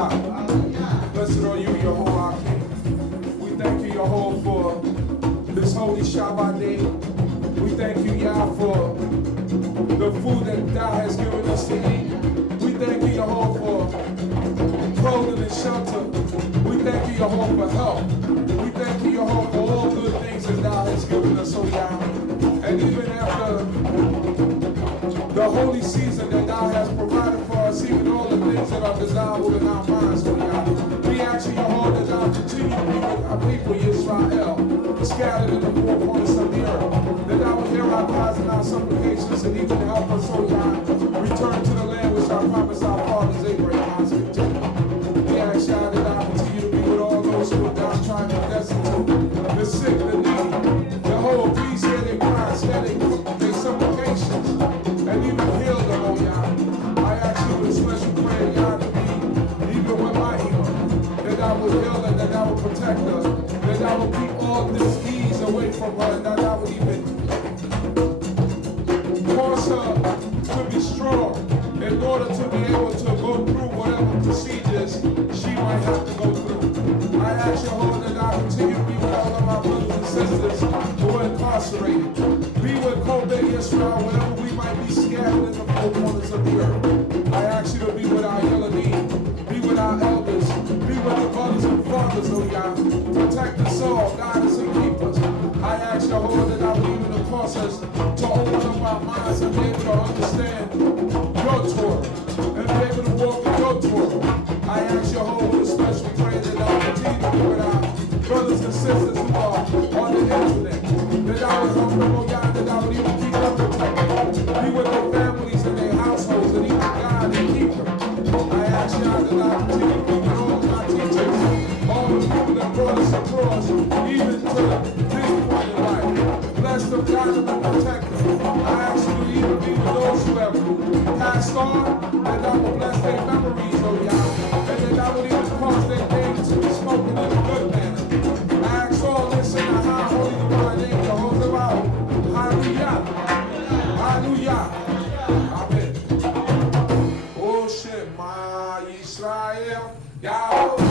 Yah. Blessed are you, Yehovah, our King. We thank you, Yehovah, for this holy Shabbat day. We thank you, Yah, for the food that Thou has given us to eat. We thank you, Yehovah, for clothing and shelter. We thank you, Yehovah, for help. We thank you, Yehovah, for all good things that Thou has given us, oh Yah. And even after the holy season that Thou has provided for us, even all the things that are desirable in our minds, oh God. We ask you, Yehovah, that Thou continue to be with our people, Yisrael, scattered in the four corners of the earth. That Thou will hear our cries and our supplications and even help us, oh God, return to the land which Thou promised our fathers, Abraham, Isaac, and Jacob. We ask you that Thou continue to be with all those who are downtrodden and destitute, the sick, the needy. Jehovah, please hear their cries, hear their supplications, and even heal them, oh Yah. I ask you with special prayer, Yah, to be even with my healer, that Thou will heal her, that Thou will protect her, that Thou will keep all disease away from her, and that Thou will even cause her to be strong in order to be able to go through whatever procedures she might have to go through. I ask you, Lord, that Thou continue to be with all of our brothers and sisters who are incarcerated. Be with Kobe, Yisrael, wherever we might be scattered in the four corners of the earth. I ask you to be with our Yeladim, be with our elders, be with the mothers and fathers, oh Yah. Protect us all, guide us and keep us. I ask you, Lord, that Thou will even cause us to open up our minds and be able to understand your Torah and be able to walk in your Torah. I ask you, Lord, with a special prayer that Thou continue to be with our brothers and sisters who are on the internet, that Thou will help them, oh God, that Thou will even keep them protected. Be with their families and their households and even guide and keep them. I ask you, that Thou continue to be with all of my teachers, all the people that brought us across, even to this point in life. Bless them, guide them, and protect them. I ask you to even be with those who have passed on, that Thou will bless their memories, oh Yah, and that Thou will even cause their names to be spoken in a good manner. I ask all this in the high holy divine name, Jehovah. Hallelujah. Hallelujah. Amen. Oh Shema Yisrael, Yahweh.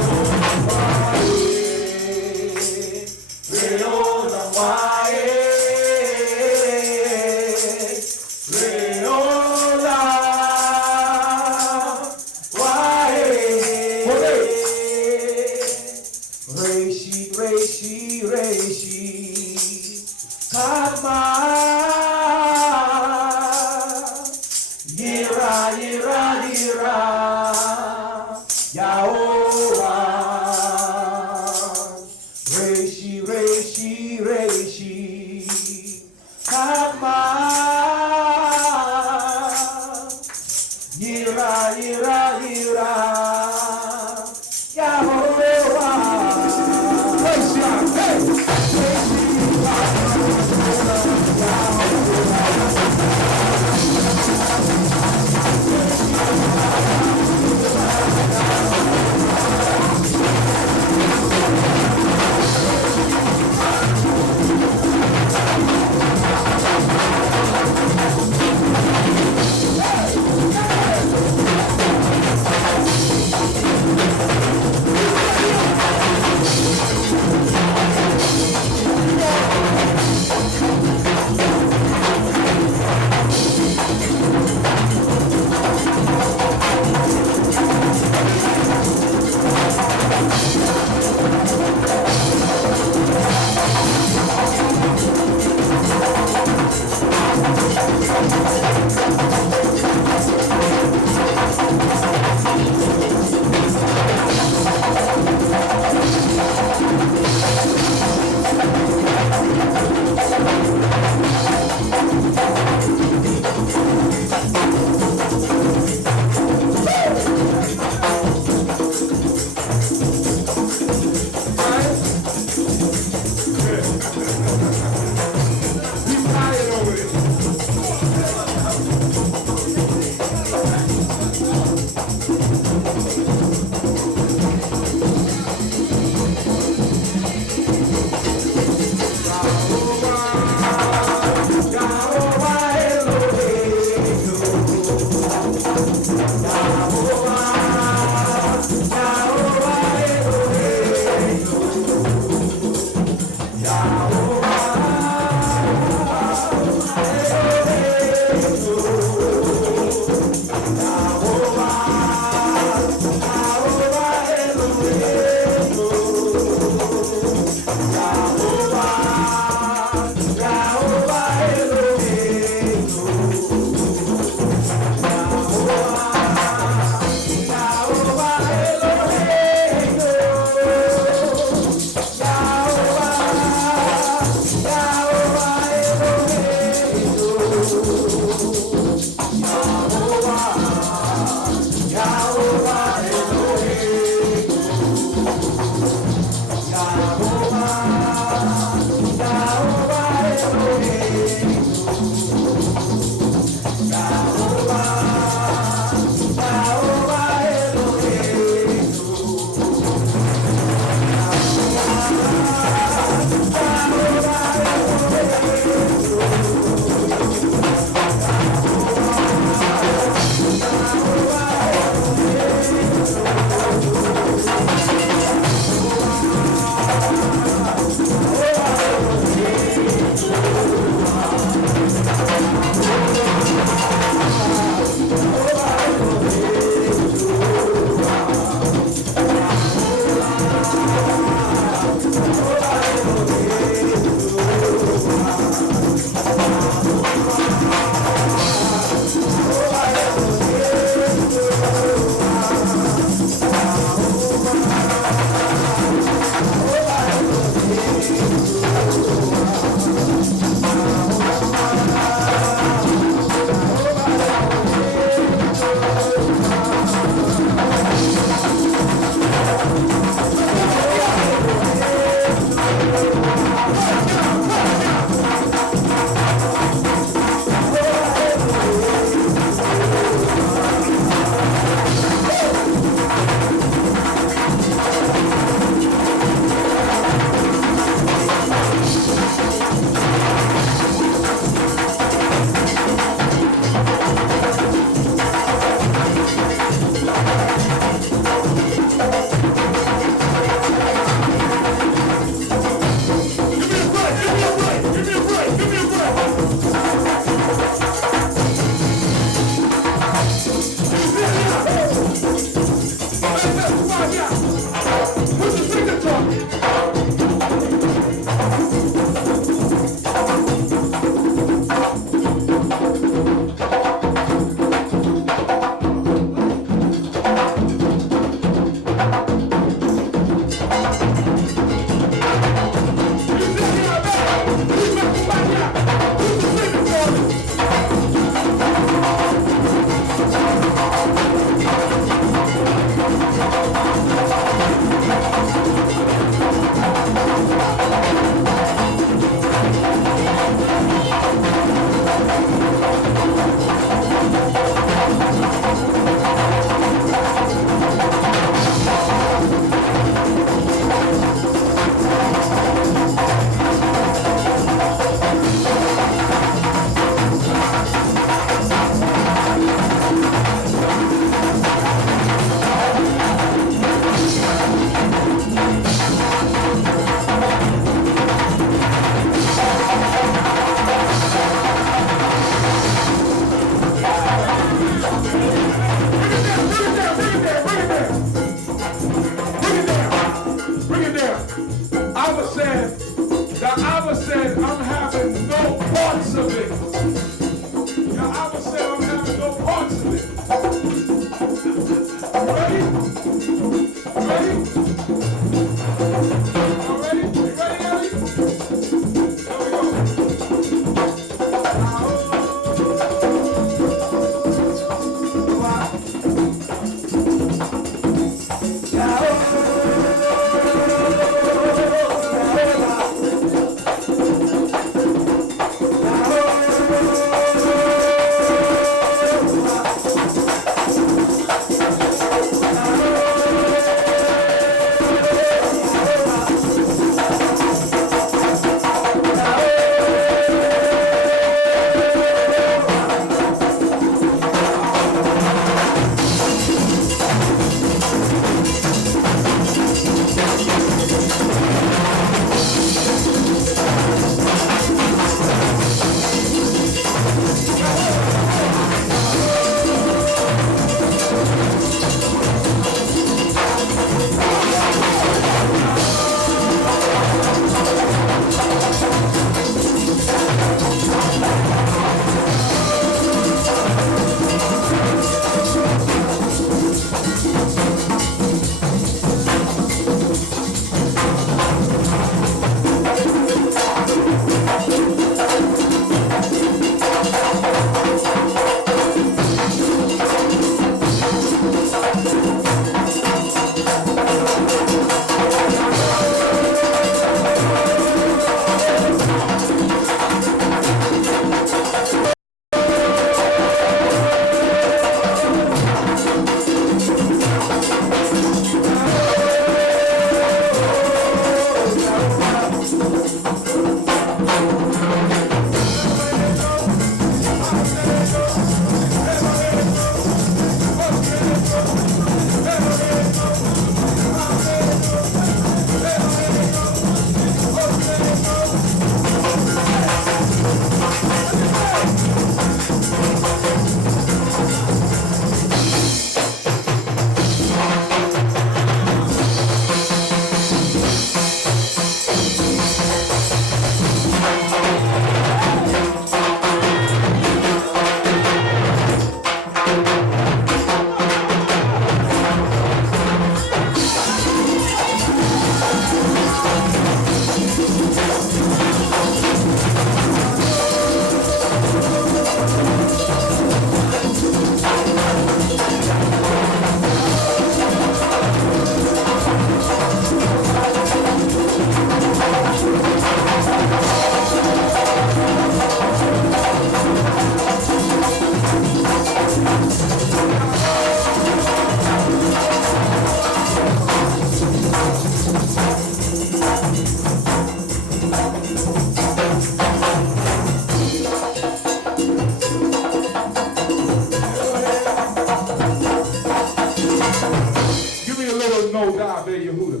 no die, Ben Yehuda.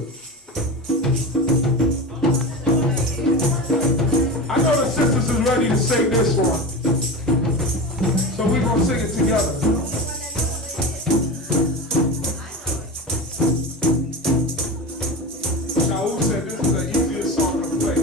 I know the sisters is ready to sing this one. So we're going to sing it together. Shaul said this is the easiest song to play.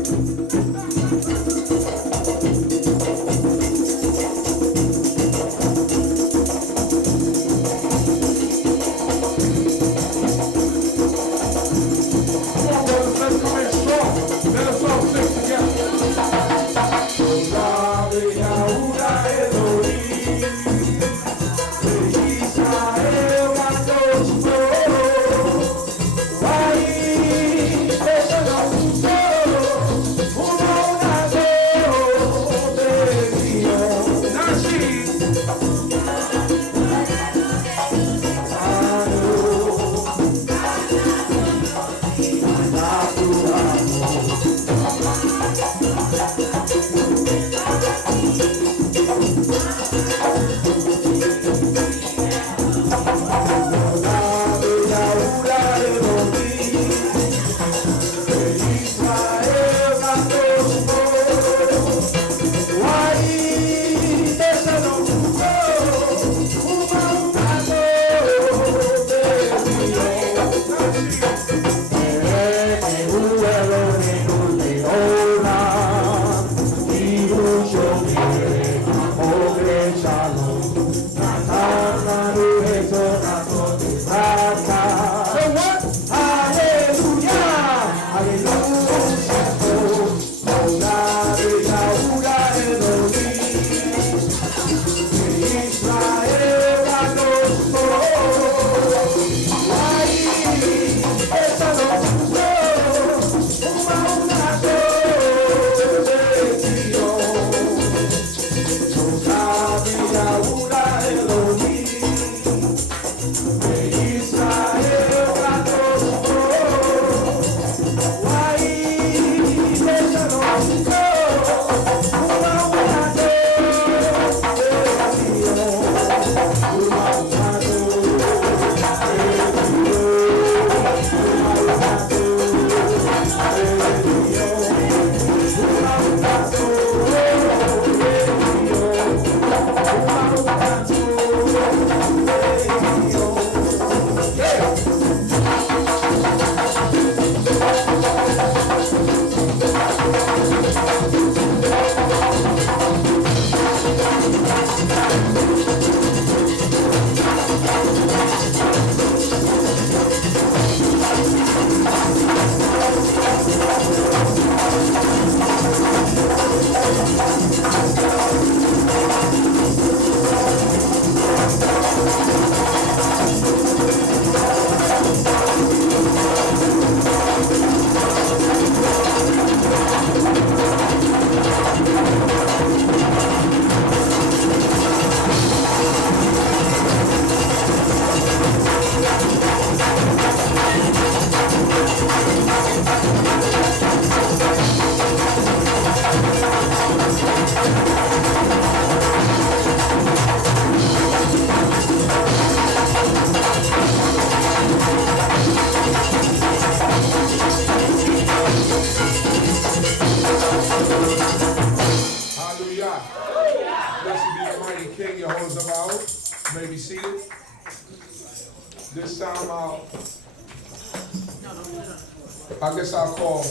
I guess I'll call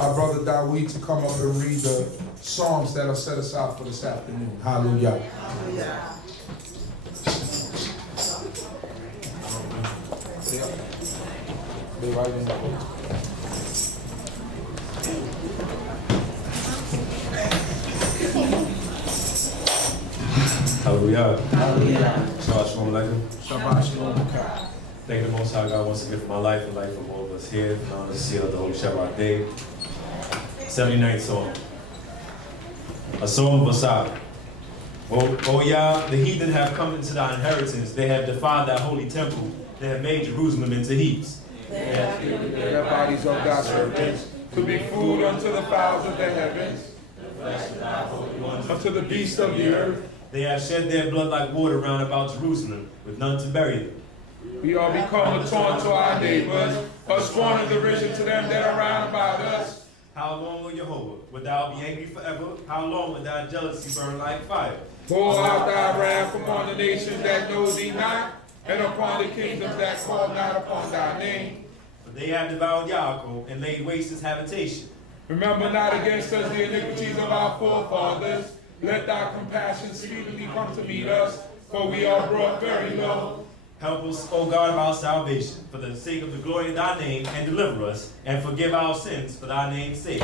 our brother Dawid to come up and read the Psalms that are set aside for this afternoon. Hallelujah. Hallelujah. Right in the book. Hallelujah. Hallelujah. Shabbat Shalom Aleichem. Shabbat Shalom. Thank the Most High God once again for my life and life of all of us here. Now to seal the Holy Shabbat day. 79th Psalm. A Psalm of Asaph. O Yah, the heathen have come into thy inheritance. They have defiled thy holy temple. They have made Jerusalem into heaps. They have given their bodies of God's servants to be food unto the fowls of the heavens, unto the beasts of the earth. They have shed their blood like water round about Jerusalem, with none to bury them. We are become a taunt to our neighbors, a scorn and derision to them that are round about us. How long, O Jehovah, wilt thou be angry forever? How long will thy jealousy burn like fire? Pour out thy wrath upon the nations that know thee not, and upon the kingdoms that call not upon thy name. For they have devoured Yaakov and laid waste his habitation. Remember not against us the iniquities of our forefathers. Let thy compassion speedily come to meet us, for we are brought very low. Help us, O God of our salvation, for the sake of the glory of thy name, and deliver us, and forgive our sins for thy name's sake.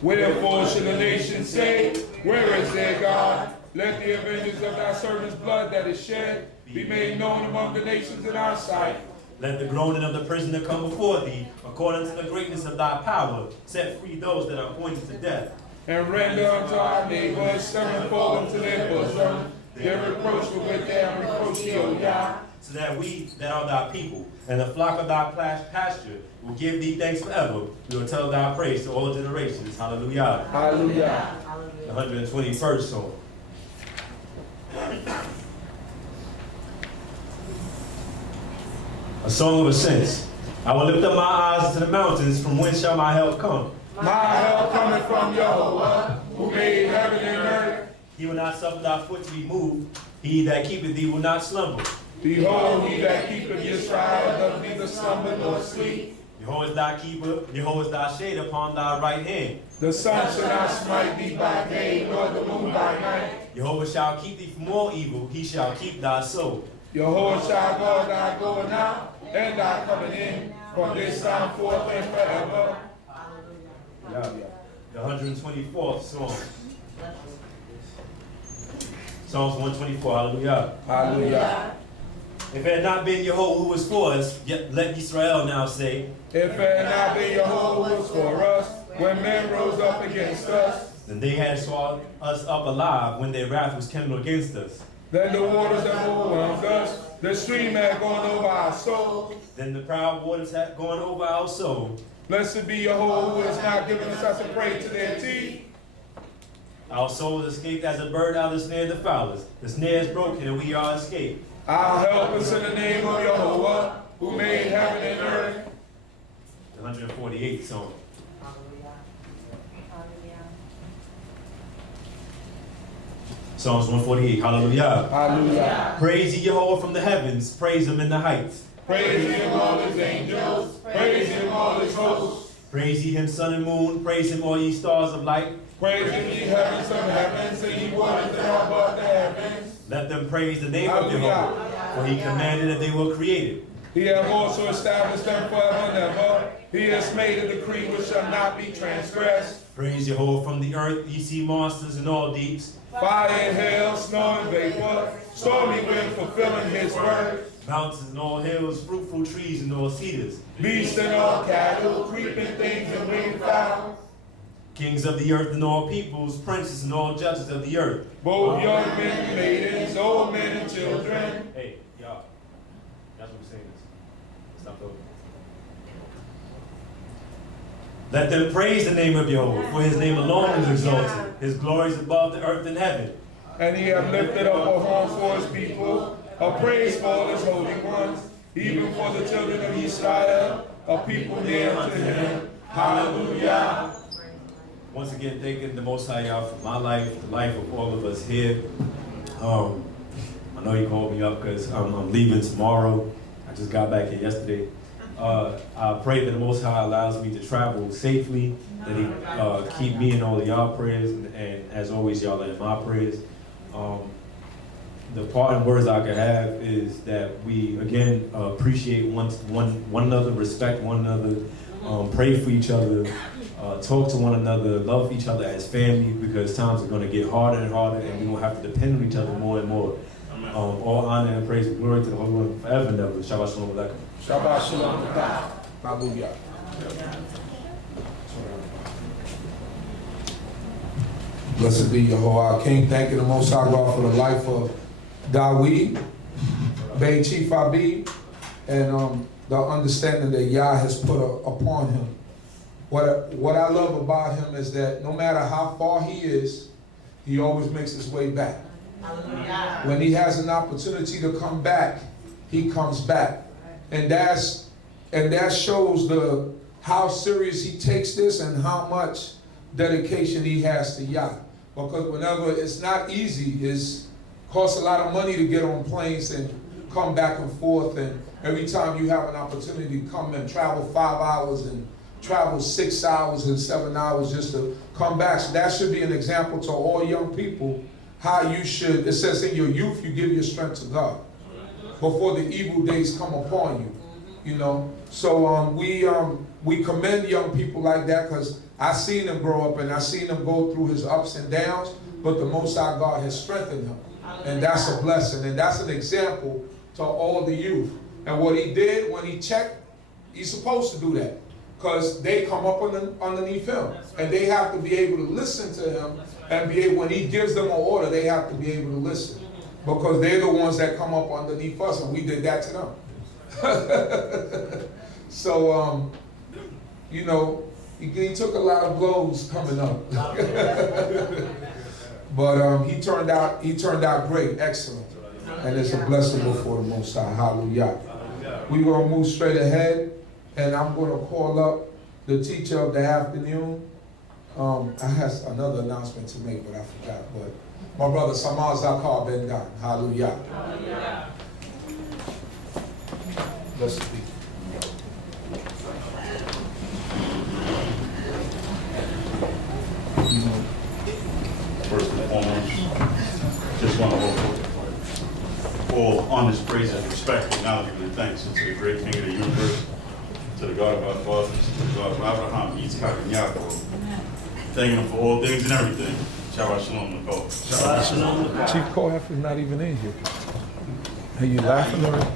Wherefore should the nations say, where is their God? Let the avengers of thy servants' blood that is shed be made known among the nations in our sight. Let the groaning of the prisoner come before thee, according to the greatness of thy power. Set free those that are appointed to death. And render unto our neighbors sevenfold unto their bosom, their reproach with which they have reproached thee, O Yah. So that we that are thy people, and the flock of thy pasture, will give thee thanks forever. We will tell thy praise to all generations. Hallelujah. Hallelujah. The 121st Psalm. A song of ascents. I will lift up my eyes to the mountains, from whence shall my help come? My help cometh from Jehovah, who made heaven and earth. He will not suffer thy foot to be moved. He that keepeth thee will not slumber. Behold, he that keepeth Yisrael doth neither slumber nor sleep. Jehovah is thy keeper, Jehovah is thy shade upon thy right hand. The sun shall not smite thee by day, nor the moon by night. Jehovah shall keep thee from all evil, he shall keep thy soul. Jehovah shall guard thy going out, and thy coming in, from this time forth and forever. The 124th Psalm. Psalms 124, hallelujah. Hallelujah. If it had not been Jehovah who was for us, yet let Yisrael now say, If it had not been Jehovah who was for us, when men rose up against us, then they had swallowed us up alive when their wrath was kindled against us. then the waters that overwhelmed us, the stream had gone over our soul. Then the proud waters had gone over our soul. Blessed be Jehovah who has not given us a prey to their teeth. Our soul is escaped as a bird out of the snare of the fowlers. The snare is broken and we are escaped. Our help is in the name of Jehovah, who made heaven and earth. The 148th Psalm. Psalms 148, hallelujah. Hallelujah. Praise ye Jehovah from the heavens, praise him in the heights. Praise him all his angels, praise him all his hosts. Praise ye him sun and moon, praise him all ye stars of light. Praise him ye heavens of heavens, and ye waters that are above the heavens. Let them praise the name of Jehovah, for he commanded that they were created. He hath also established them forever and ever. He has made a decree which shall not be transgressed. Praise Jehovah from the earth, ye sea monsters and all deeps. Fire and hail, snow and vapor, stormy wind fulfilling his word. Mountains and all hills, fruitful trees and all cedars. Beasts and all cattle, creeping things and winged fowl. Kings of the earth and all peoples, princes and all judges of the earth. Both young men and maidens, old men and children. Hey, y'all. That's what we're saying. Stop over. Let them praise the name of Jehovah, for his name alone is exalted. His glory is above the earth and heaven. And he hath lifted up a horn for his people, a praise for all his holy ones, even for the children of Yisrael, a people near to him. Hallelujah. Once again, thanking the Most High Yah for my life, the life of all of us here. I know you called me up because I'm leaving tomorrow. I just got back here yesterday. I pray that the Most High allows me to travel safely, that he keep me in all of y'all prayers, and as always, y'all are in my prayers. The parting words I could have is that we, again, appreciate one another, respect one another, pray for each other, talk to one another, love each other as family, because times are going to get harder and harder, and we're going to have to depend on each other more and more. All honor and praise and glory to the Holy One forever and ever. Shabbat Shalom Aleichem. Shabbat Shalom. Hallelujah. Blessed be Yehovah our King. Thank you, the Most High God, for the life of Dawid, Bay Chief Abi, and the understanding that Yah has put upon him. What I love about him is that no matter how far he is, he always makes his way back. Hallelujah. When he has an opportunity to come back, he comes back. And that shows how serious he takes this and how much dedication he has to Yah. Because whenever, it's not easy, it costs a lot of money to get on planes and come back and forth, and every time you have an opportunity to come and travel 5 hours and travel 6 hours and 7 hours just to come back. So that should be an example to all young people how you should, it says in your youth you give your strength to God before the evil days come upon you, you know. So we commend young people like that, because I seen them grow up and I seen them go through his ups and downs, but the Most High God has strengthened him. And that's a blessing, and that's an example to all the youth. And what he did when he checked, he's supposed to do that, because they come up underneath him, and they have to be able to listen to him, and be able, when he gives them an order, they have to be able to listen, because they're the ones that come up underneath us, and we did that to them. So, you know, he took a lot of blows coming up. But he turned out great, excellent. And it's a blessing before the Most High. Hallelujah. We're going to move straight ahead, and I'm going to call up the teacher of the afternoon. I have another announcement to make, but I forgot. But my brother Samal Zaccar Ben Dan. Hallelujah. Blessed be. First and foremost, just want to offer all honest praise and respect, acknowledgement, and thanks to the great King of the universe, to the God of our fathers, to the God of Abraham, Yitzchak, and Yaakov. Thank him for all things and everything. Shabbat Shalom, Nicole. Shabbat Shalom. Chief Kohath is not even in here. Are you laughing already?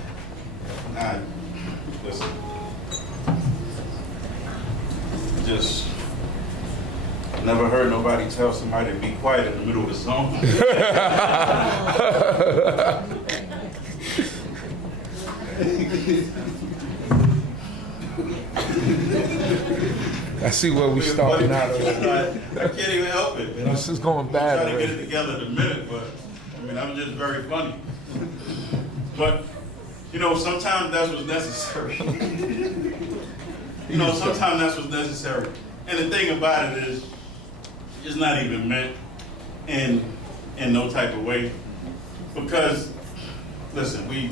Nah, listen. Just never heard nobody tell somebody to be quiet in the middle of the song. I see where we starting out. I can't even help it. You know? This is going bad. I'm trying to get it together in a minute, but I mean, I'm just very funny. But, you know, sometimes that's what's necessary. You know, sometimes that's what's necessary. And the thing about it is, it's not even meant in no type of way. Because, listen, we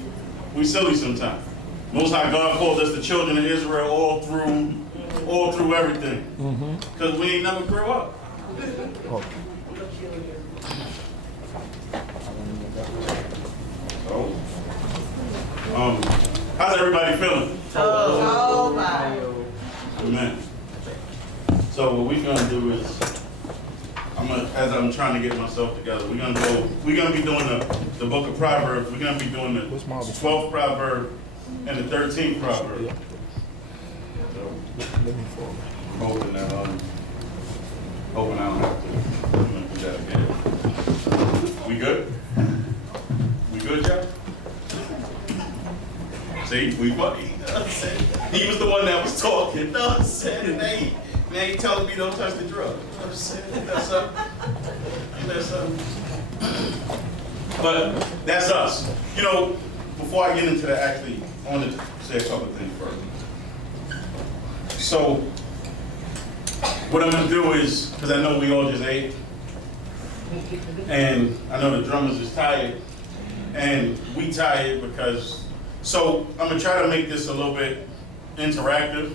silly sometimes. Most High God called us the children of Israel all through everything. Because we ain't never grew up. Oh. So, how's everybody feeling? Amen. So what we're gonna do is, as I'm trying to get myself together, we're gonna be doing the book of Proverbs. We're gonna be doing the 12th proverb and the 13th proverb. I'm hoping that I don't have to do that again. We good? We good, Jack? See, we funny. He was the one that was talking. You know what I'm saying? They ain't telling me don't touch the drug. You know what I'm saying? That's But that's us. You know, before I get into that, actually, I want to say a couple of things first. So, what I'm going to do is, because I know we all just ate, and I know the drummers is tired, and we tired because, so I'm going to try to make this a little bit interactive.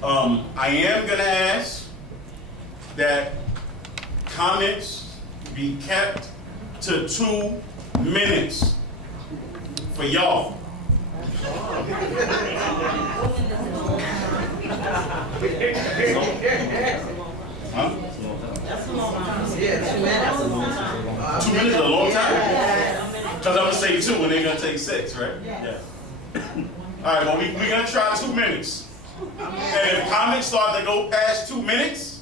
I am going to ask that comments be kept to 2 minutes for y'all. Huh? That's a long time. Yeah, 2 minutes. 2 minutes is a long time? Because I'm going to say 2 and they're going to take 6, right? Yeah. All right, well, we're going to try 2 minutes. And if comments start to go past 2 minutes,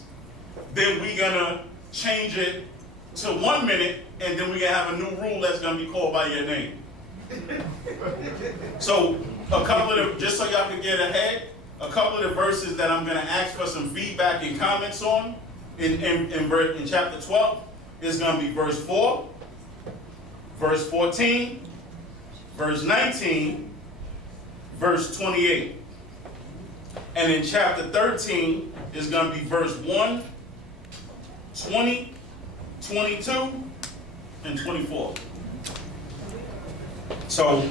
then we're going to change it to 1 minute, and then we're going to have a new rule that's going to be called by your name. So, a couple of the, just so y'all can get ahead, a couple of the verses that I'm going to ask for some feedback and comments on in chapter 12 is going to be verse 4, verse 14, verse 19, verse 28. And in chapter 13 is going to be verse 1, 20, 22, and 24. So,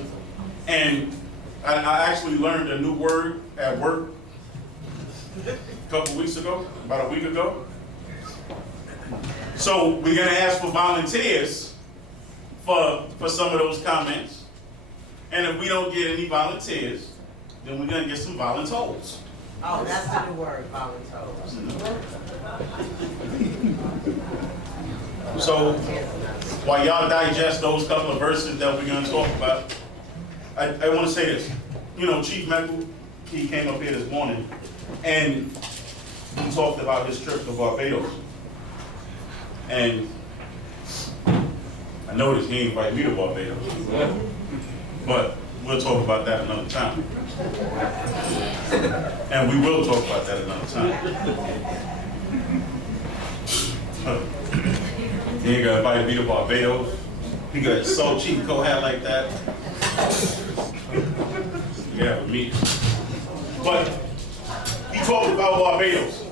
and I actually learned a new word at work a couple weeks ago, about a week ago. So we're going to ask for volunteers for some of those comments. And if we don't get any volunteers, then we're going to get some voluntoes. Oh, that's the new word, voluntoes. So while y'all digest those couple of verses that we're going to talk about, I want to say this. You know, Chief Meckle, he came up here this morning and he talked about his trip to Barbados. And I noticed he invited me to Barbados. But we'll talk about that another time. And we will talk about that another time. He ain't gonna invite me to Barbados. He got a so cheap coat hat like that. Yeah, with me. But he talked about Barbados.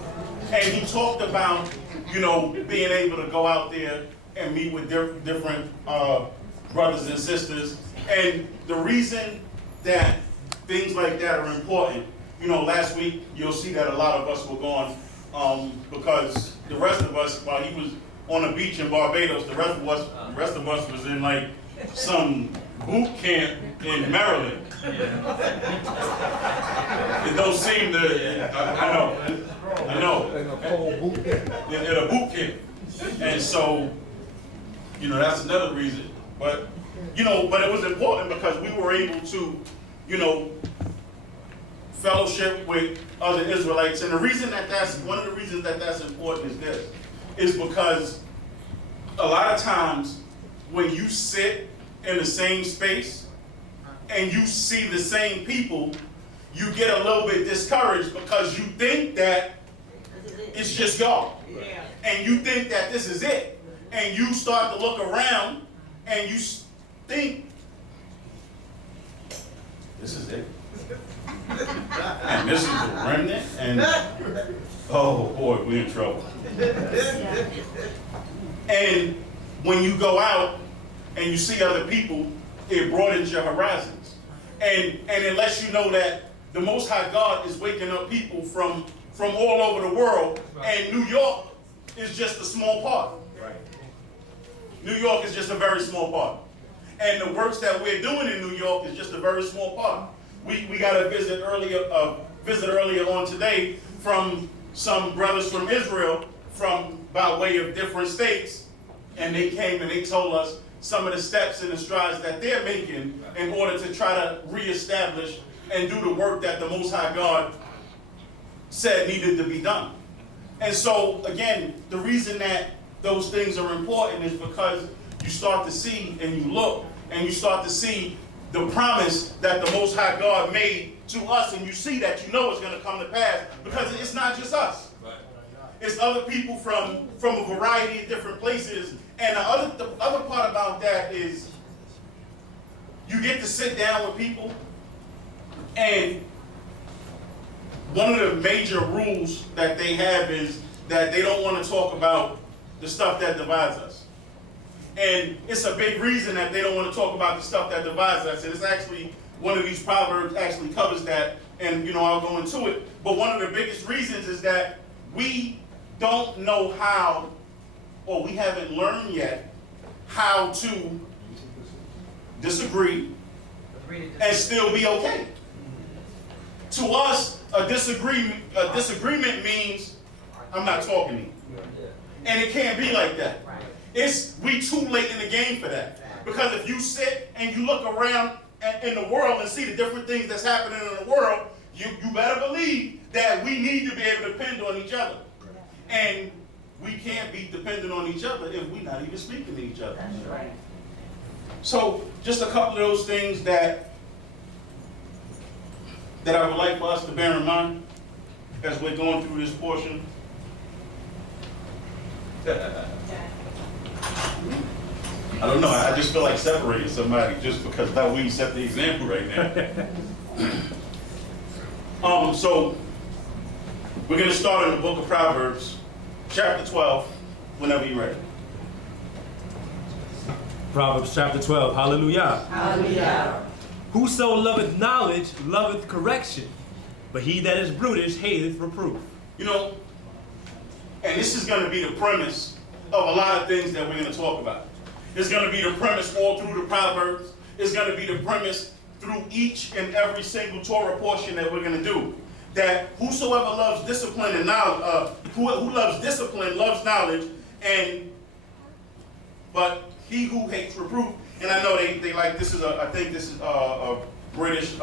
And he talked about, you know, being able to go out there and meet with different brothers and sisters. And the reason that things like that are important, you know, last week you'll see that a lot of us were gone because the rest of us, while he was on a beach in Barbados, the rest of us was in like some boot camp in Maryland. It don't seem to. I know. In a cold boot camp. In a boot camp, and so, you know, that's another reason. But you know, but it was important because we were able to, you know, fellowship with other Israelites. And the reason that that's one of the reasons that that's important is this, is because a lot of times when you sit in the same space and you see the same people, you get a little bit discouraged because you think that it's just God. Yeah. And you think that this is it. And you start to look around and you think, this is it. And this is the remnant. And oh boy, we're in trouble. And when you go out and you see other people, it broadens your horizons. And it lets you know that the Most High God is waking up people from all over the world, and New York is just a small part. Right. New York is just a very small part. And the works that we're doing in New York is just a very small part. We got a visit earlier on today from some brothers from Israel by way of different states, and they came and they told us some of the steps and the strides that they're making in order to try to reestablish and do the work that the Most High God said needed to be done. And so, again, the reason that those things are important is because you start to see and you look and you start to see the promise that the Most High God made to us, and you see that, you know it's going to come to pass, because it's not just us. It's other people from a variety of different places. And the other part about that is you get to sit down with people, and one of the major rules that they have is that they don't want to talk about the stuff that divides us. And it's a big reason that they don't want to talk about the stuff that divides us. And it's actually, one of these proverbs actually covers that, and you know, I'll go into it. But one of the biggest reasons is that we don't know how, or we haven't learned yet, how to disagree and still be okay. To us, a disagreement means I'm not talking to you. And it can't be like that. We too late in the game for that. Because if you sit and you look around in the world and see the different things that's happening in the world, you better believe that we need to be able to depend on each other. And we can't be dependent on each other if we're not even speaking to each other. That's right. So just a couple of those things that I would like for us to bear in mind as we're going through this portion. I don't know, I just feel like separating somebody just because that we set the example right now. So we're going to start in the book of Proverbs, chapter 12, whenever you're ready. Proverbs chapter 12. Hallelujah. Hallelujah. Whoso loveth knowledge loveth correction, but he that is brutish hateth reproof. You know, and this is going to be the premise of a lot of things that we're going to talk about. It's going to be the premise all through the Proverbs. It's going to be the premise through each and every single Torah portion that we're going to do. That whosoever loves discipline and knowledge, who loves discipline loves knowledge, but he who hates reproof. And I know they like, this is I think this is a British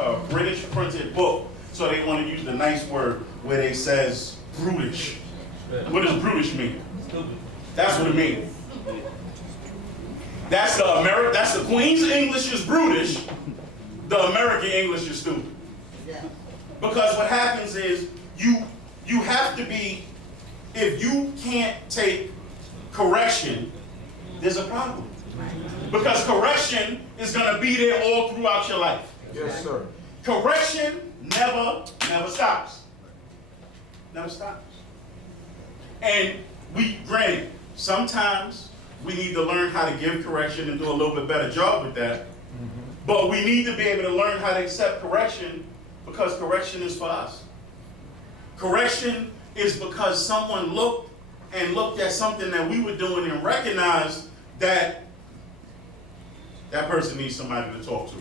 printed book, so they want to use the nice word where they says brutish. What does brutish mean? That's what it means. That's the Queen's English is brutish. The American English is stupid. Yeah. Because what happens is you have to be, if you can't take correction, there's a problem. Because correction is going to be there all throughout your life. Yes, sir. Correction never stops. Never stops. And granted, sometimes we need to learn how to give correction and do a little bit better job with that. But we need to be able to learn how to accept correction, because correction is for us. Correction is because someone looked at something that we were doing and recognized that that person needs somebody to talk to.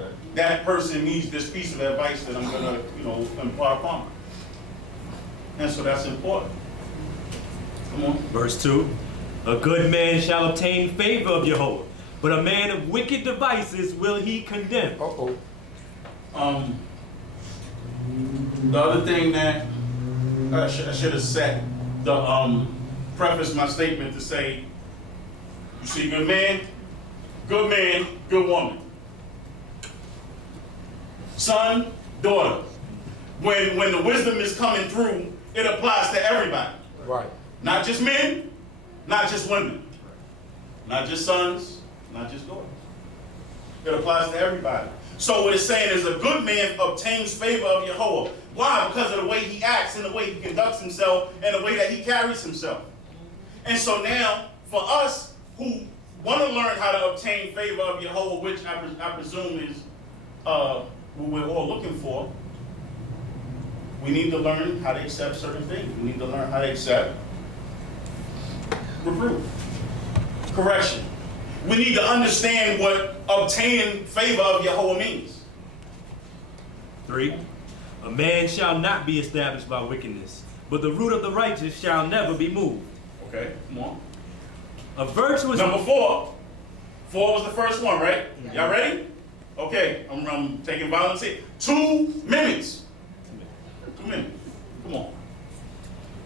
Right. That person needs this piece of advice that I'm going to, impart upon them. And so that's important. Come on. Verse 2. A good man shall obtain favor of Jehovah, but a man of wicked devices will he condemn. The other thing that I should have said, preface my statement to say, you see, good man, good woman. Son, daughter. When the wisdom is coming through, it applies to everybody. Right. Not just men, not just women, not just sons, not just daughters. It applies to everybody. So what it's saying is a good man obtains favor of Jehovah. Why? Because of the way he acts and the way he conducts himself and the way that he carries himself. And so now, for us who want to learn how to obtain favor of Jehovah, which I presume is what we're all looking for, we need to learn how to accept certain things. We need to learn how to accept reproof, correction. We need to understand what obtaining favor of Jehovah means. 3. A man shall not be established by wickedness, but the root of the righteous shall never be moved. Okay, come on. A virtuous... Number 4. 4 was the first one, right? Y'all ready? Okay, I'm taking volunteer. 2 minutes. 2 minutes. Come on.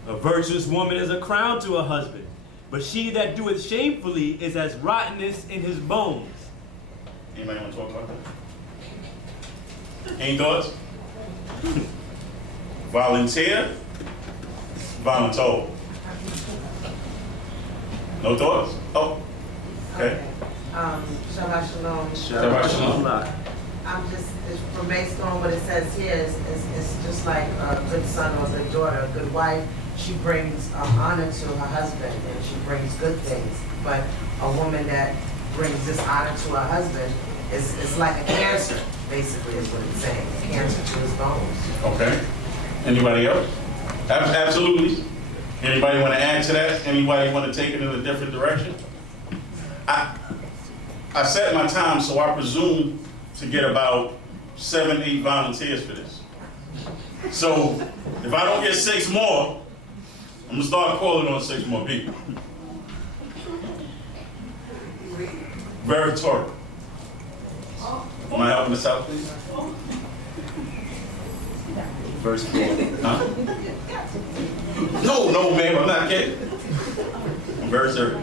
A virtuous woman is a crown to her husband, but she that doeth shamefully is as rottenness in his bones. Anybody want to talk about that? Any thoughts? Volunteer? Voluntold? No thoughts? Oh, okay. Shabbat Shalom. Shabbat Shalom. It's based on what it says here, it's just like a good son or a good daughter, a good wife. She brings honor to her husband and she brings good things. But a woman that brings dishonor to her husband is like a cancer, basically, is what it's saying. A cancer to his bones. Okay. Anybody else? Absolutely. Anybody want to add to that? Anybody want to take it in a different direction? I set my time, so I presume to get about 7, 8 volunteers for this. So if I don't get 6 more, I'm gonna start calling on 6 more people. Very torah. Am I helping us out, please? Verse 4. Huh? No, ma'am, I'm not kidding. I'm very serious.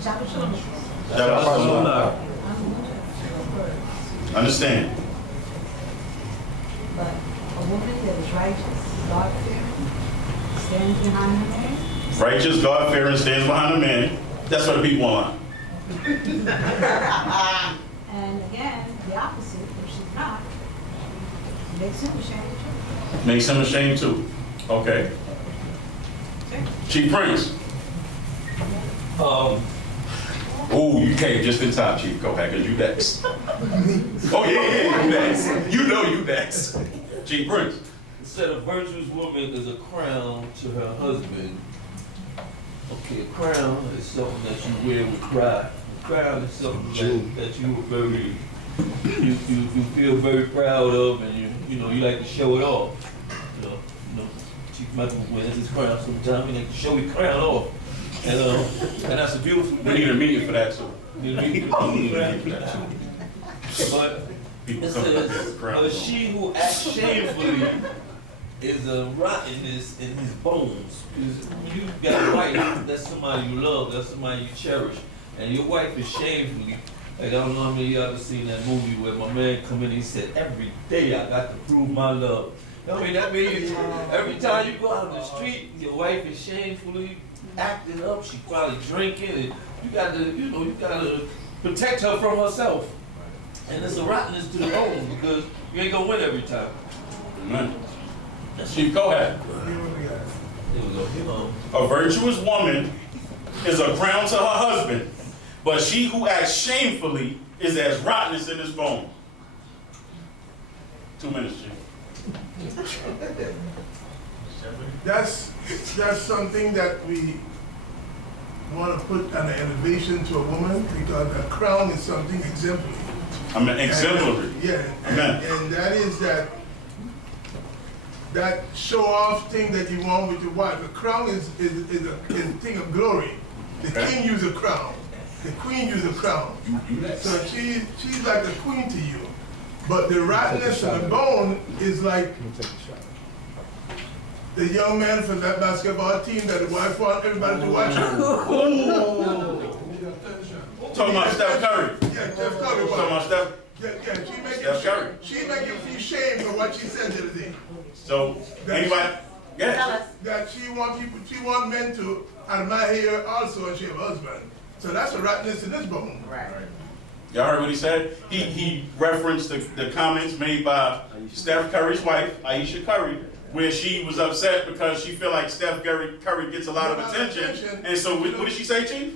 Shabbat Shalom. Understand. But a woman that is righteous, God-fearing, stands behind her man. Righteous, God-fearing, stands behind a man. That's what the people want. And again, the opposite, if she's not, makes him ashamed too. Makes him ashamed too. Okay. Chief Prince. Oh, you came just in time, Chief. Go ahead, because you next. Oh, yeah, you next. You know you next. Chief Prince. It said a virtuous woman is a crown to her husband. Okay, a crown is something that you wear with pride. A crown is something that you are very, you feel very proud of, and you like to show it off. You know, Chief Michael wears his crown sometimes. He like to show his crown off, and that's a beautiful thing. We need a meeting for that too. But it says, she who acts shamefully is a rottenness in his bones. Because you got a wife, that's somebody you love, that's somebody you cherish, and your wife is shamefully. Like, I don't know how many of y'all have seen that movie where my man come in and he said, every day I got to prove my love. I mean, that means every time you go out on the street, your wife is shamefully acting up, she probably drinking, and you gotta protect her from herself. And it's a rottenness to the bones because you ain't gonna win every time. Amen. Chief, go ahead. A virtuous woman is a crown to her husband, but she who acts shamefully is as rottenness in his bone. 2 minutes, Chief. That's something that we want to put an elevation to a woman, because a crown is something exemplary. I mean, exemplary. And that is that show-off thing that you want with your wife. A crown is a thing of glory. The king uses a crown. The queen uses a crown. So she's like a queen to you. But the rottenness of the bone is like the young man from that basketball team that the wife wants everybody to watch him. Talking about Steph Curry. Yeah, Steph Curry. Talking about Steph. Yeah, she make you feel shame for what she said the other day. So, anybody? Yeah. That she want men to admire her also, and she have a husband. So that's a rottenness in this bone. Right. Y'all heard what he said? He referenced the comments made by Steph Curry's wife, Aisha Curry, where she was upset because she feel like Steph Curry gets a lot of attention. And so what did she say, Chief?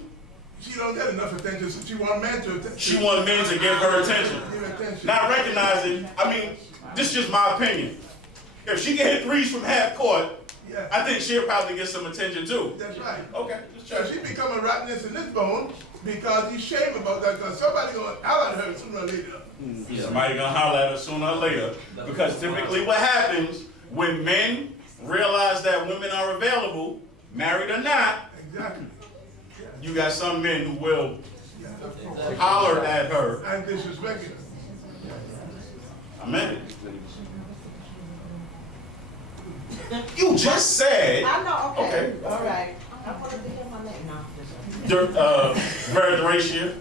She don't get enough attention, so she want men to attention. She want men to give her attention. Not recognizing, I mean, this is just my opinion. If she can hit threes from half court, I think she'll probably get some attention too. That's right. Okay, just So check. she become a rottenness in this bone because he's shame about that, because somebody gonna holler at her sooner or later. Somebody gonna holler at her sooner or later. Because typically what happens when men realize that women are available, married or not, Exactly. you got some men who will holler at her. And disrespect her. Amen. You just said. I know, okay. Okay. All right. I wanted to hear my name now. Very ratio.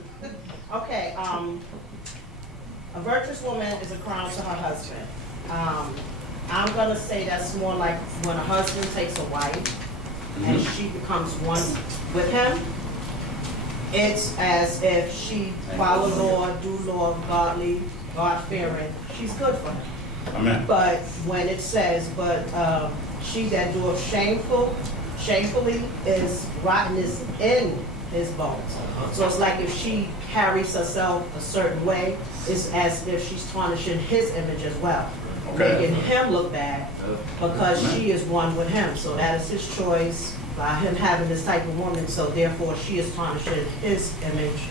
Okay, a virtuous woman is a crown to her husband. I'm gonna say that's more like when a husband takes a wife and she becomes one with him. It's as if she follow Lord, do Lord, godly, God-fearing. She's good for him. Amen. But when it says, she that doeth shamefully is rottenness in his bones. So it's like if she carries herself a certain way, it's as if she's tarnishing his image as well. Okay. Making him look bad because she is one with him. So that is his choice by him having this type of woman. So therefore she is tarnishing his image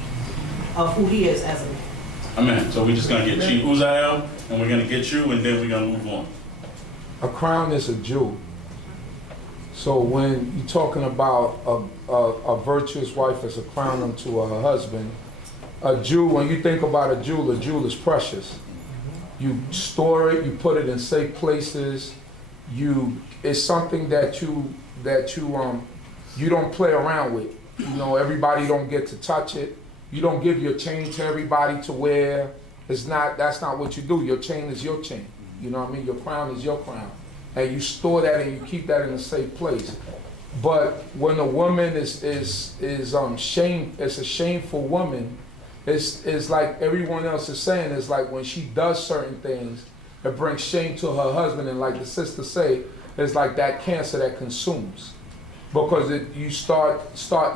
of who he is as a man. Amen. So we're just going to get Chief Uziel, and we're going to get you, and then we're going to move on. A crown is a jewel. So when you're talking about a virtuous wife as a crown unto her husband, a jewel, when you think about a jewel is precious. You store it, you put it in safe places. It's something that you don't play around with. You know, everybody don't get to touch it. You don't give your chain to everybody to wear. That's not what you do. Your chain is your chain. You know what I mean? Your crown is your crown. And you store that and you keep that in a safe place. But when a woman it's a shameful woman, It's like everyone else is saying, it's like when she does certain things, it brings shame to her husband, and like the sister say, it's like that cancer that consumes. Because you start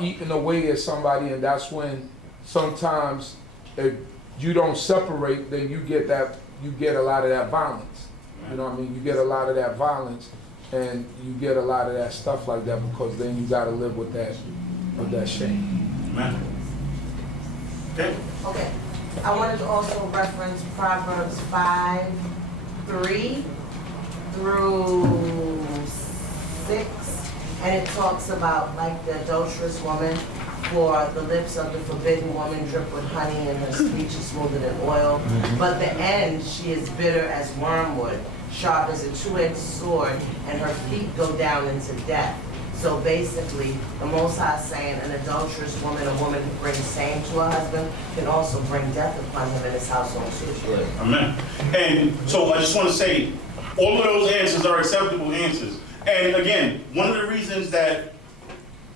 eating away at somebody, and that's when sometimes if you don't separate, then you get a lot of that violence. You know what I mean? You get a lot of that violence, and you get a lot of that stuff like that, because then you got to live with that shame. Amen. Okay. Okay. I wanted to also reference Proverbs 5:3 through 6, and it talks about like the adulterous woman, for the lips of the forbidden woman drip with honey, and her speech is smoother than oil. But the end, she is bitter as wormwood, sharp as a two-edged sword, and her feet go down into death. So basically, the Most High is saying an adulterous woman, a woman who brings shame to her husband, can also bring death upon him in his household too. Amen. And so I just want to say, all of those answers are acceptable answers. And again, one of the reasons that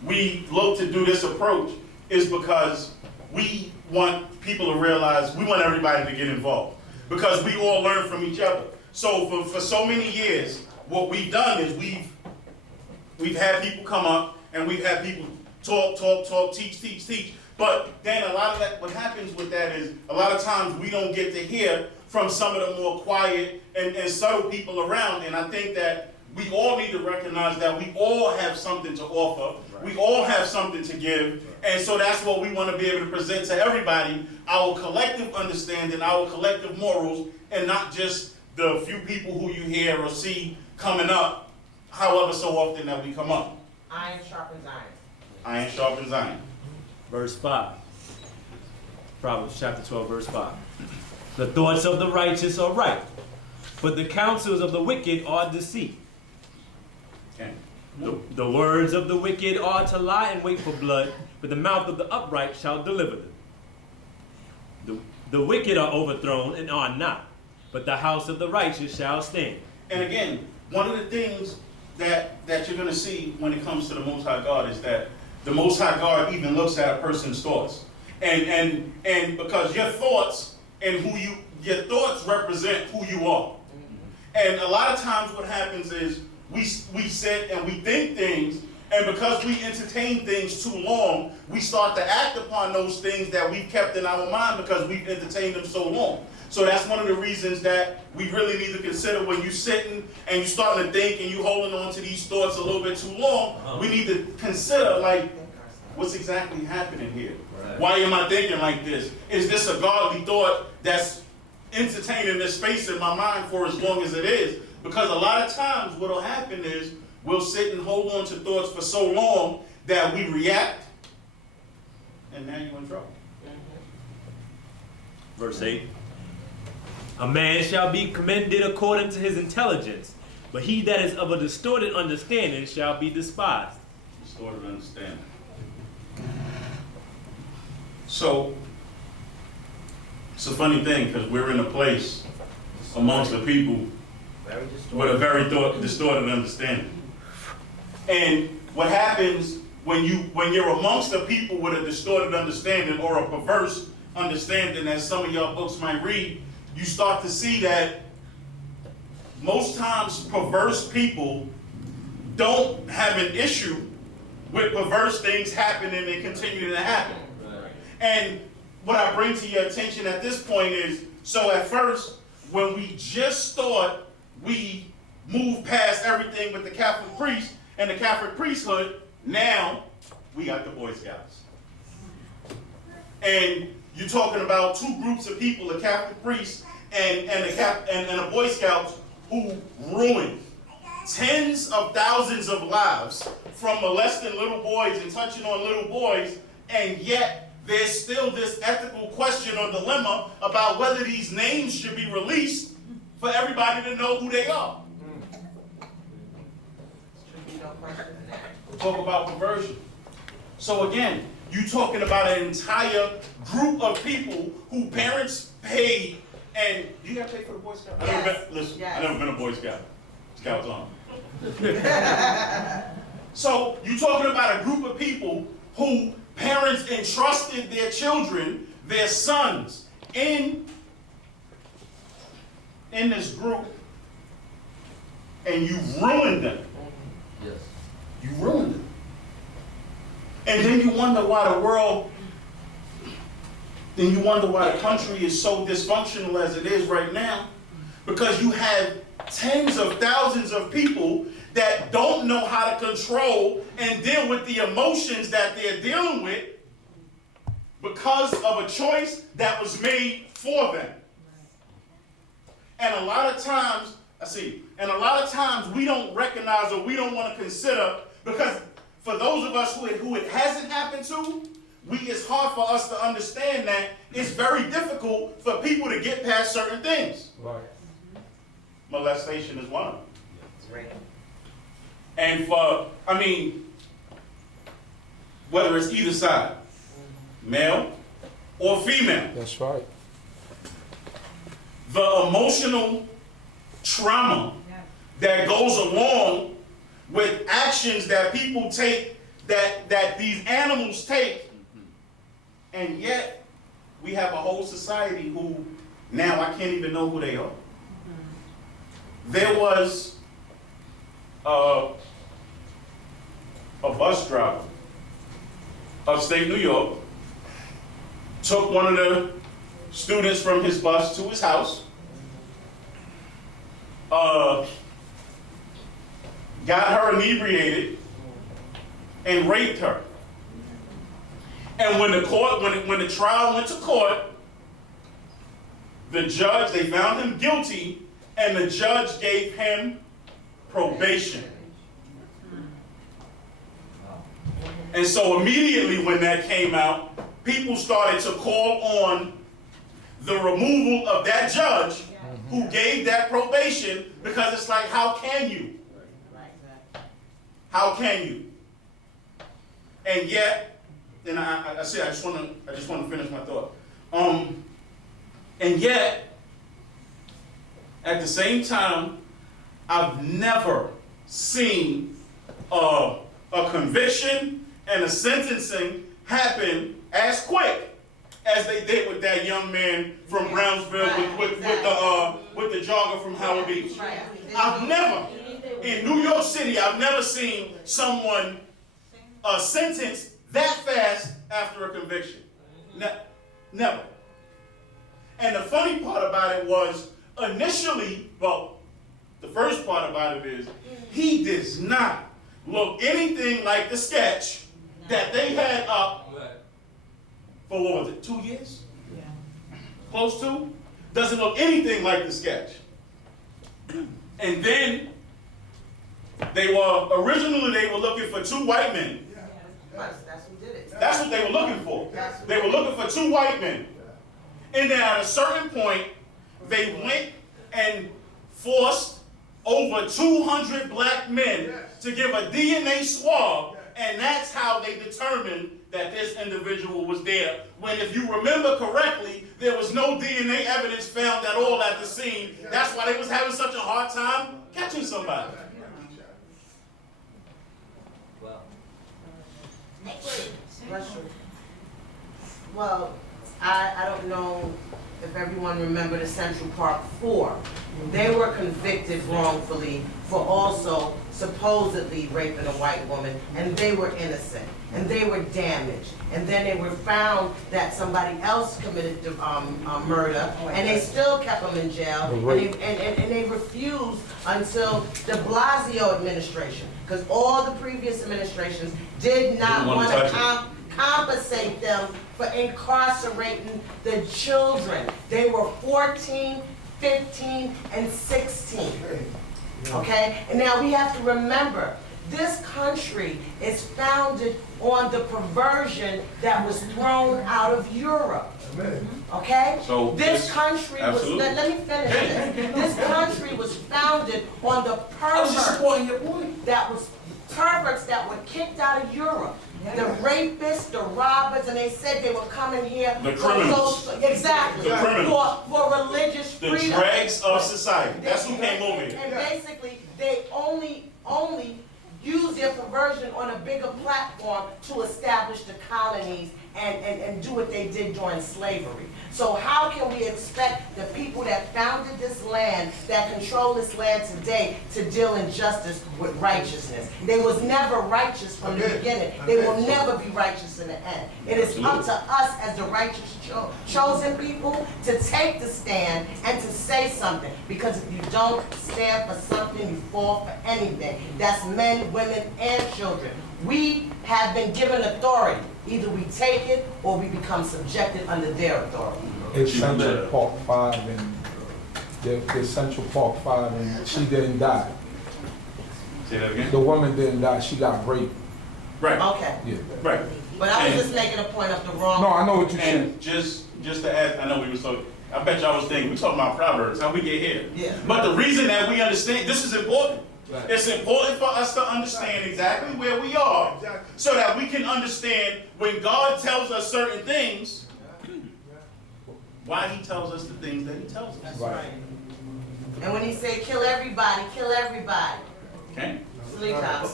we look to do this approach is because we want people to realize, we want everybody to get involved, because we all learn from each other. So for so many years, what we've done is we've had people come up and we've had people talk, teach. But then a lot of that, what happens with that is a lot of times we don't get to hear from some of the more quiet and subtle people around. And I think that we all need to recognize that we all have something to offer. Right. We all have something to give. Right. And so that's what we want to be able to present to everybody, our collective understanding, our collective morals, and not just the few people who you hear or see coming up, however so often that we come up. Iron sharpens iron. Iron sharpens iron. Verse 5. Proverbs chapter 12, verse 5. The thoughts of the righteous are right, but the counsels of the wicked are deceit. Okay. The words of the wicked are to lie and wait for blood, but the mouth of the upright shall deliver them. The wicked are overthrown and are not, but the house of the righteous shall stand. And again, one of the things that you're going to see when it comes to the Most High God is that the Most High God even looks at a person's thoughts. And because your thoughts and your thoughts represent who you are. And a lot of times what happens is we sit and we think things, and because we entertain things too long, we start to act upon those things that we've kept in our mind because we've entertained them so long. So that's one of the reasons that we really need to consider when you're sitting and you're starting to think and you're holding on to these thoughts a little bit too long, we need to consider, like, what's exactly happening here? Right. Why am I thinking like this? Is this a godly thought that's entertaining this space in my mind for as long as it is? Because a lot of times what will happen is we'll sit and hold on to thoughts for so long that we react, and now you're in trouble. Verse 8. A man shall be commended according to his intelligence, but he that is of a distorted understanding shall be despised. Distorted understanding. So, it's a funny thing because we're in a place amongst the people with a very distorted understanding. And what happens when you're amongst the people with a distorted understanding or a perverse understanding, as some of y'all books might read, you start to see that most times perverse people don't have an issue with perverse things happening and continuing to happen. Right. And what I bring to your attention at this point is, so at first, when we just thought we moved past everything with the Catholic priest and the Catholic priesthood, now we got the Boy Scouts. And you're talking about two groups of people, the Catholic priests and the Boy Scouts, who ruined tens of thousands of lives from molesting little boys and touching on little boys, and yet there's still this ethical question or dilemma about whether these names should be released for everybody to know who they are. We'll talk about perversion. So again, you're talking about an entire group of people who parents paid. And you got to pay for the Boy Scout? Yes. I've never been a Boy Scout. Scouts on. So you're talking about a group of people who parents entrusted their children their sons in this group, and you ruined them. Yes. You ruined them. And then you wonder why the country is so dysfunctional as it is right now, because you have tens of thousands of people that don't know how to control and deal with the emotions that they're dealing with because of a choice that was made for them. And a lot of times we don't recognize, or we don't want to consider, because for those of us who it hasn't happened to, it's hard for us to understand that it's very difficult for people to get past certain things. Right. Molestation is one of them. Right. And whether it's either side, male or female, That's right. the emotional trauma that goes along with actions that people take, that these animals take, and yet we have a whole society who now I can't even know who they are. There was a bus driver, upstate New York, took one of the students from his bus to his house, got her inebriated, and raped her. And when the trial went to court, they found him guilty, and the judge gave him probation. And so immediately when that came out, people started to call on the removal of that judge who gave that probation, because it's like, how can you? How can you? And yet, and I just want to finish my thought. And yet, at the same time, I've never seen a conviction and a sentencing happen as quick as they did with that young man from Brownsville with the jogger from Howard Beach. I've never, in New York City, I've never seen someone sentenced that fast after a conviction. Never. And the funny part about it was, initially, the first part about it is, he does not look anything like the sketch that they had up for, what was it, 2 years? Yeah. Close to? Doesn't look anything like the sketch. And then, originally they were looking for 2 white men. That's who did it. That's what they were looking for. They were looking for 2 white men. And then at a certain point, they went and forced over 200 black men to give a DNA swab, and that's how they determined that this individual was there. When, if you remember correctly, there was no DNA evidence found at all at the scene. That's why they was having such a hard time catching somebody. Wow. Well, I don't know if everyone remember the Central Park 4. They were convicted wrongfully for also supposedly raping a white woman, and they were innocent, and they were damaged. And then they were found that somebody else committed the murder, and they still kept them in jail, and they refused until the Blasio administration, because all the previous administrations did not want to compensate them for incarcerating the children. They were 14, 15, and 16. Okay? And now we have to remember, this country is founded on the perversion that was thrown out of Europe. Okay? So this country was, let me finish this. This country was founded on the perverts that were kicked out of Europe. The rapists, the robbers, and they said they were coming here. The criminals. Exactly. The criminals. For religious freedom. The dregs of society. That's who came over here. And basically, they only use their perversion on a bigger platform to establish the colonies and do what they did during slavery. So how can we expect the people that founded this land, that control this land today, to deal in justice with righteousness? They was never righteous from the beginning. They will never be righteous in the end. It is up to us as the righteous chosen people to take the stand and to say something. Because if you don't stand for something, you fall for anything. That's men, women, and children. We have been given authority. Either we take it or we become subjected under their authority. It's Central Park 5 and there's Central Park 5 and she didn't die. Say that again? The woman didn't die, she got raped. Right. Okay. Yeah. Right. But I was just making a point of the wrong. No, I know what you're saying. And just to add, I know we were talking, I bet y'all was thinking, we're talking about Proverbs, how we get here. Yeah. But the reason that we understand, this is important. Right. It's important for us to understand exactly where we are so that we can understand when God tells us certain things, why he tells us the things that he tells us. Right. And when he say kill everybody, kill everybody. Okay? Sleep out,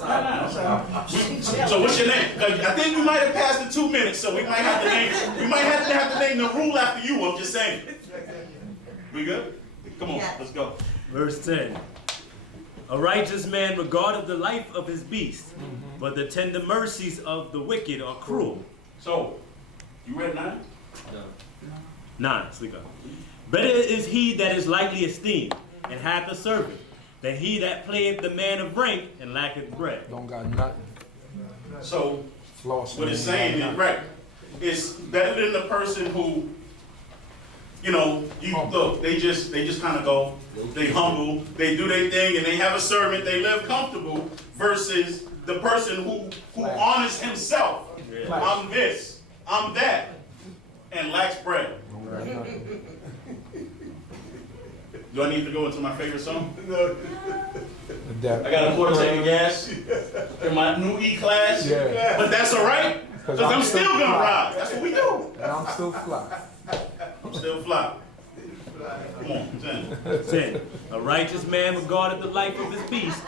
So what's your name? I think we might have passed the 2 minutes, so we might have to name the rule after you. I'm just saying. We good? Come on, let's go. Verse 10. A righteous man regardeth the life of his beast, but the tender mercies of the wicked are cruel. So, you read 9? No. 9, sleep up. Better is he that is lightly esteemed, and hath a servant, than he that playeth the man of rank, and lacketh bread. Don't got nothing. So, Floss what it's saying is, right, it's better than the person who, you know, look, they just kind of go, they humble, they do their thing, and they have a servant, they live comfortable, versus the person who honors himself. Yeah. I'm this, I'm that, and lacks bread. Do I need to go into my favorite song? I got a quarter tank of gas in my new E-Class, but that's all right, because I'm still gonna ride. That's what we do. And I'm still fly. I'm still fly. Come on, 10. 10. A righteous man regardeth the life of his beast,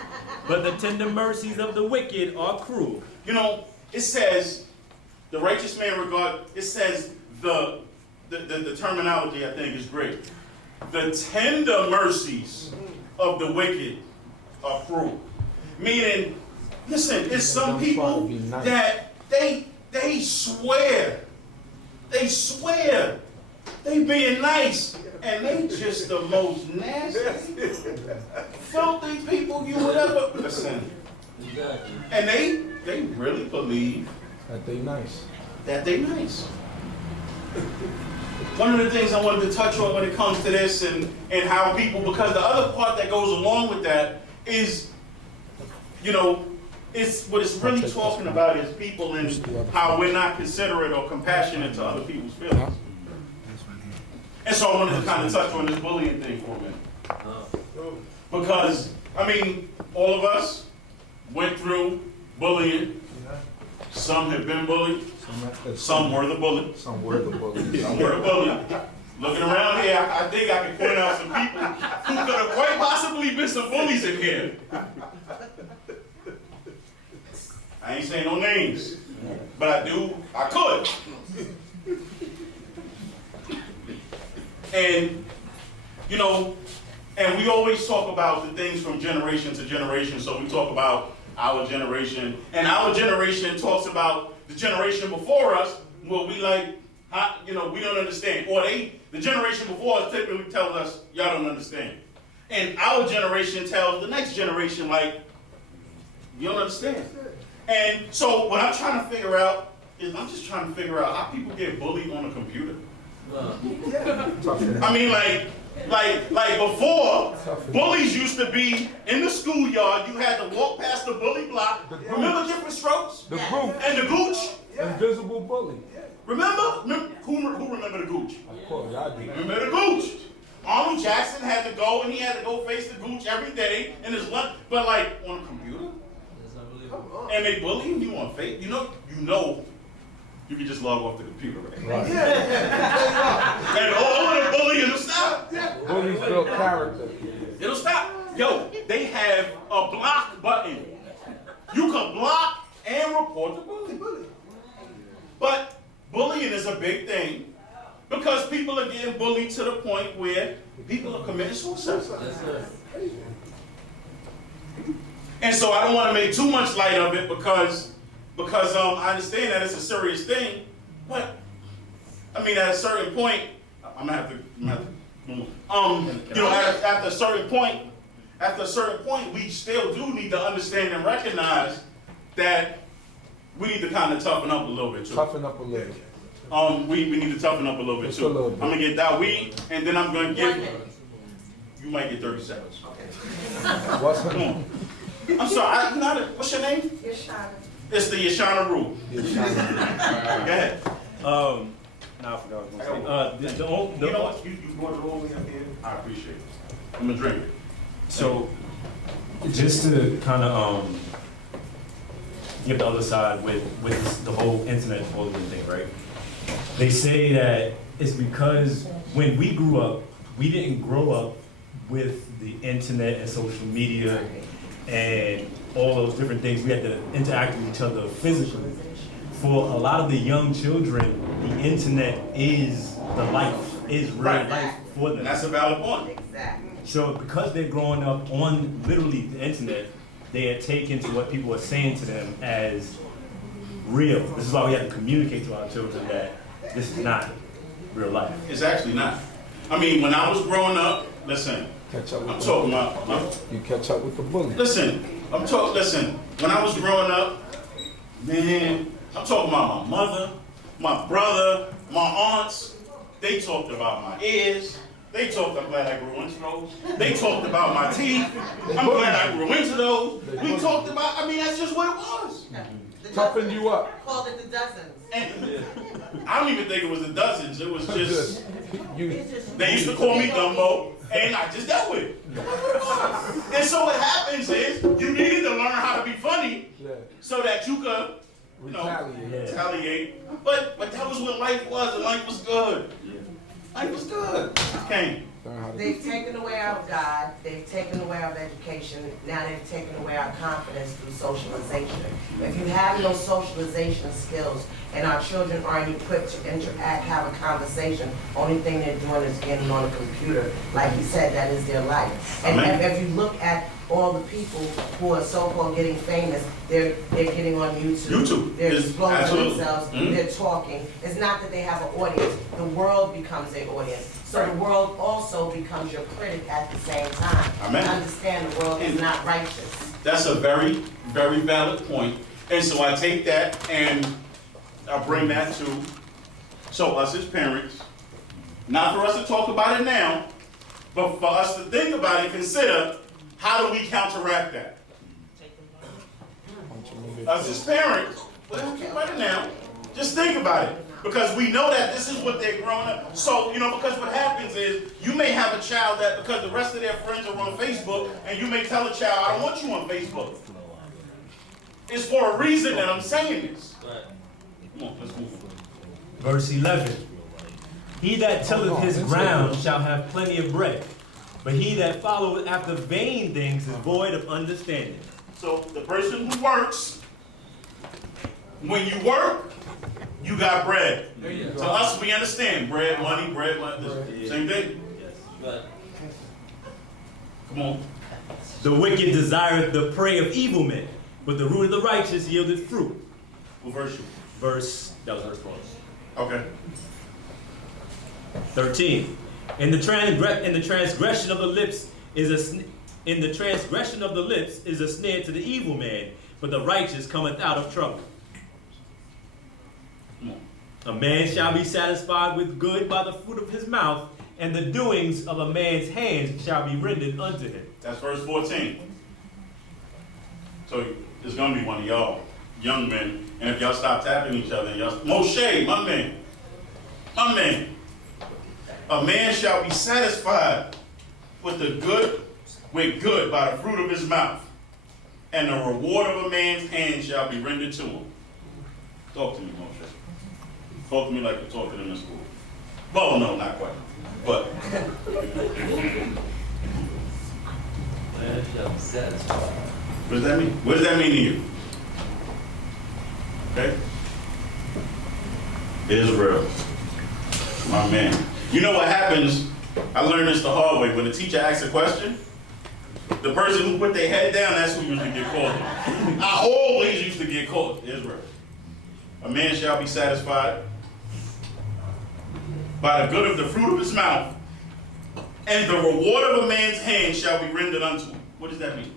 but the tender mercies of the wicked are cruel. You know, it says, the righteous man it says the terminology I think is great. The tender mercies of the wicked are cruel. Meaning, listen, it's some people that they swear. They swear. They being nice. And they just the most nasty, filthy people you would ever listen. And they really believe that they nice. That they nice. One of the things I wanted to touch on when it comes to this and how people, because the other part that goes along with that is, you know, it's what it's really talking about is people and how we're not considerate or compassionate to other people's feelings. And so I wanted to kind of touch on this bullying thing for a minute. Because, I mean, all of us went through bullying. Some have been bullied. Some were the bully. Some were the bullies. Some were the bully. Looking around here, I think I can point out some people who could have quite possibly been some bullies in here. I ain't saying no names, but I could. And, you know, and we always talk about the things from generation to generation. So we talk about our generation, and our generation talks about the generation before us. Well, we like, you know, we don't understand. Or the generation before us typically tells us, y'all don't understand. And our generation tells the next generation, like, you don't understand. And so what I'm trying to figure out is I'm just trying to figure out how people get bullied on a computer. I mean, like before, bullies used to be in the schoolyard. You had to walk past the bully block. Remember Different Strokes? The group. And the gooch? Invisible bully. Remember? Who remember the gooch? Of course, I do. Remember the gooch? Arnold Jackson had to go, and he had to go face the gooch every day in his lunch. But like on a computer? And they bullying you on Facebook? You know. You can just log off the computer, right? And all of the bullying will stop. Bullies build character. It'll stop. Yo, they have a block button. You can block and report the bully. But bullying is a big thing because people are getting bullied to the point where people are committing suicide. Yes, sir. And so I don't want to make too much light of it because I understand that it's a serious thing, but I mean at a certain point, I'm gonna have to you know, after a certain point, we still do need to understand and recognize that we need to kind of toughen up a little bit too. Toughen up a little. We need to toughen up a little bit Just too. a little bit. I'm gonna get that weed, and then I'm gonna give you might get 30 seconds. What's Come her on. I'm sorry. What's your name? Yashana. It's the Yashana rule. Go ahead. Now I forgot what I was going to say. You know what? You brought the rules in here. I appreciate it. I'm gonna drink it. So, just to kind of give the other side with the whole internet bullying thing, right? They say that it's because when we grew up, we didn't grow up with the internet and social media and all those different things. We had to interact with each other physically. For a lot of the young children, the internet is the life, is real Right. life for them. And that's a valid point. Exactly. So because they're growing up on literally the internet, they are taken to what people are saying to them as real. This is why we have to communicate to our children that this is not real life. It's actually not. I mean, when I was growing up, listen, catch up with I'm the talking about. You catch up with the bully. Listen, listen, when I was growing up, man, I'm talking about my mother, my brother, my aunts. They talked about my ears. They talked, I'm glad I grew into those. They talked about my teeth. I'm glad I grew into those. We talked about, I mean, that's just what it was. Toughen you up. Called it the dozens. And I don't even think it was the dozens. It was just, You, they used to call me Dumbo, and I just dealt with it. That's what it was. And so what happens is, you needed to learn how to be funny yeah, so that you could, you know, retaliate. retaliate. But that was what life was, and life was good. Life was good. Kane. Learn how to They've taken away our God, they've taken away our education, now they've taken away our confidence through socialization. If you have no socialization skills and our children aren't equipped to interact, have a conversation, only thing they're doing is getting on a computer. Like you said, that is their life. And Amen. if you look at all the people who are so-called getting famous, they're getting on YouTube. They're is exploding absolutely. themselves, they're talking. It's not that they have an audience, the world becomes their audience. So Right. the world also becomes your critic at the same time. Amen. Understand the world is not righteous. That's a very, very valid point. And so I take that and I bring that to, so us as parents, not for us to talk about it now, but for us to think about it, consider, how do we counteract that? Us as parents, but don't think about it now, just think about it. Because we know that this is what they're growing up. So, you know, because what happens is, you may have a child that, because the rest of their friends are on Facebook, and you may tell a child, I don't want you on Facebook. It's for a reason that I'm saying this. Come on, let's move on. Verse 11. He that tilleth his ground shall have plenty of bread, but he that followeth after vain things is void of understanding. So the person who works, when you work, you got bread. To us, we understand bread, money, same thing. Come on. The wicked desireth the prey of evil men, but the root of the righteous yieldeth fruit. What verse you? That was verse 12. Okay. 13. In the transgression of the lips is a snare to the evil man, but the righteous cometh out of trouble. Come on. A man shall be satisfied with good by the fruit of his mouth, and the doings of a man's hands shall be rendered unto him. That's verse 14. So there's gonna be one of y'all young men, and if y'all stop tapping each other, y'all, Moshe, my man. A man shall be satisfied with good by the fruit of his mouth, and the reward of a man's hand shall be rendered to him. Talk to me, Moshe. Talk to me like you talk to them in school. Well, no, not quite, but. Man shall be satisfied. What does that mean? What does that mean to you? Okay? Israel. My man. You know what happens? I learned this the hard way. When the teacher asks a question, the person who put their head down, that's who usually get called. I always used to get called Israel. A man shall be satisfied by the good of the fruit of his mouth, and the reward of a man's hand shall be rendered unto him. What does that mean?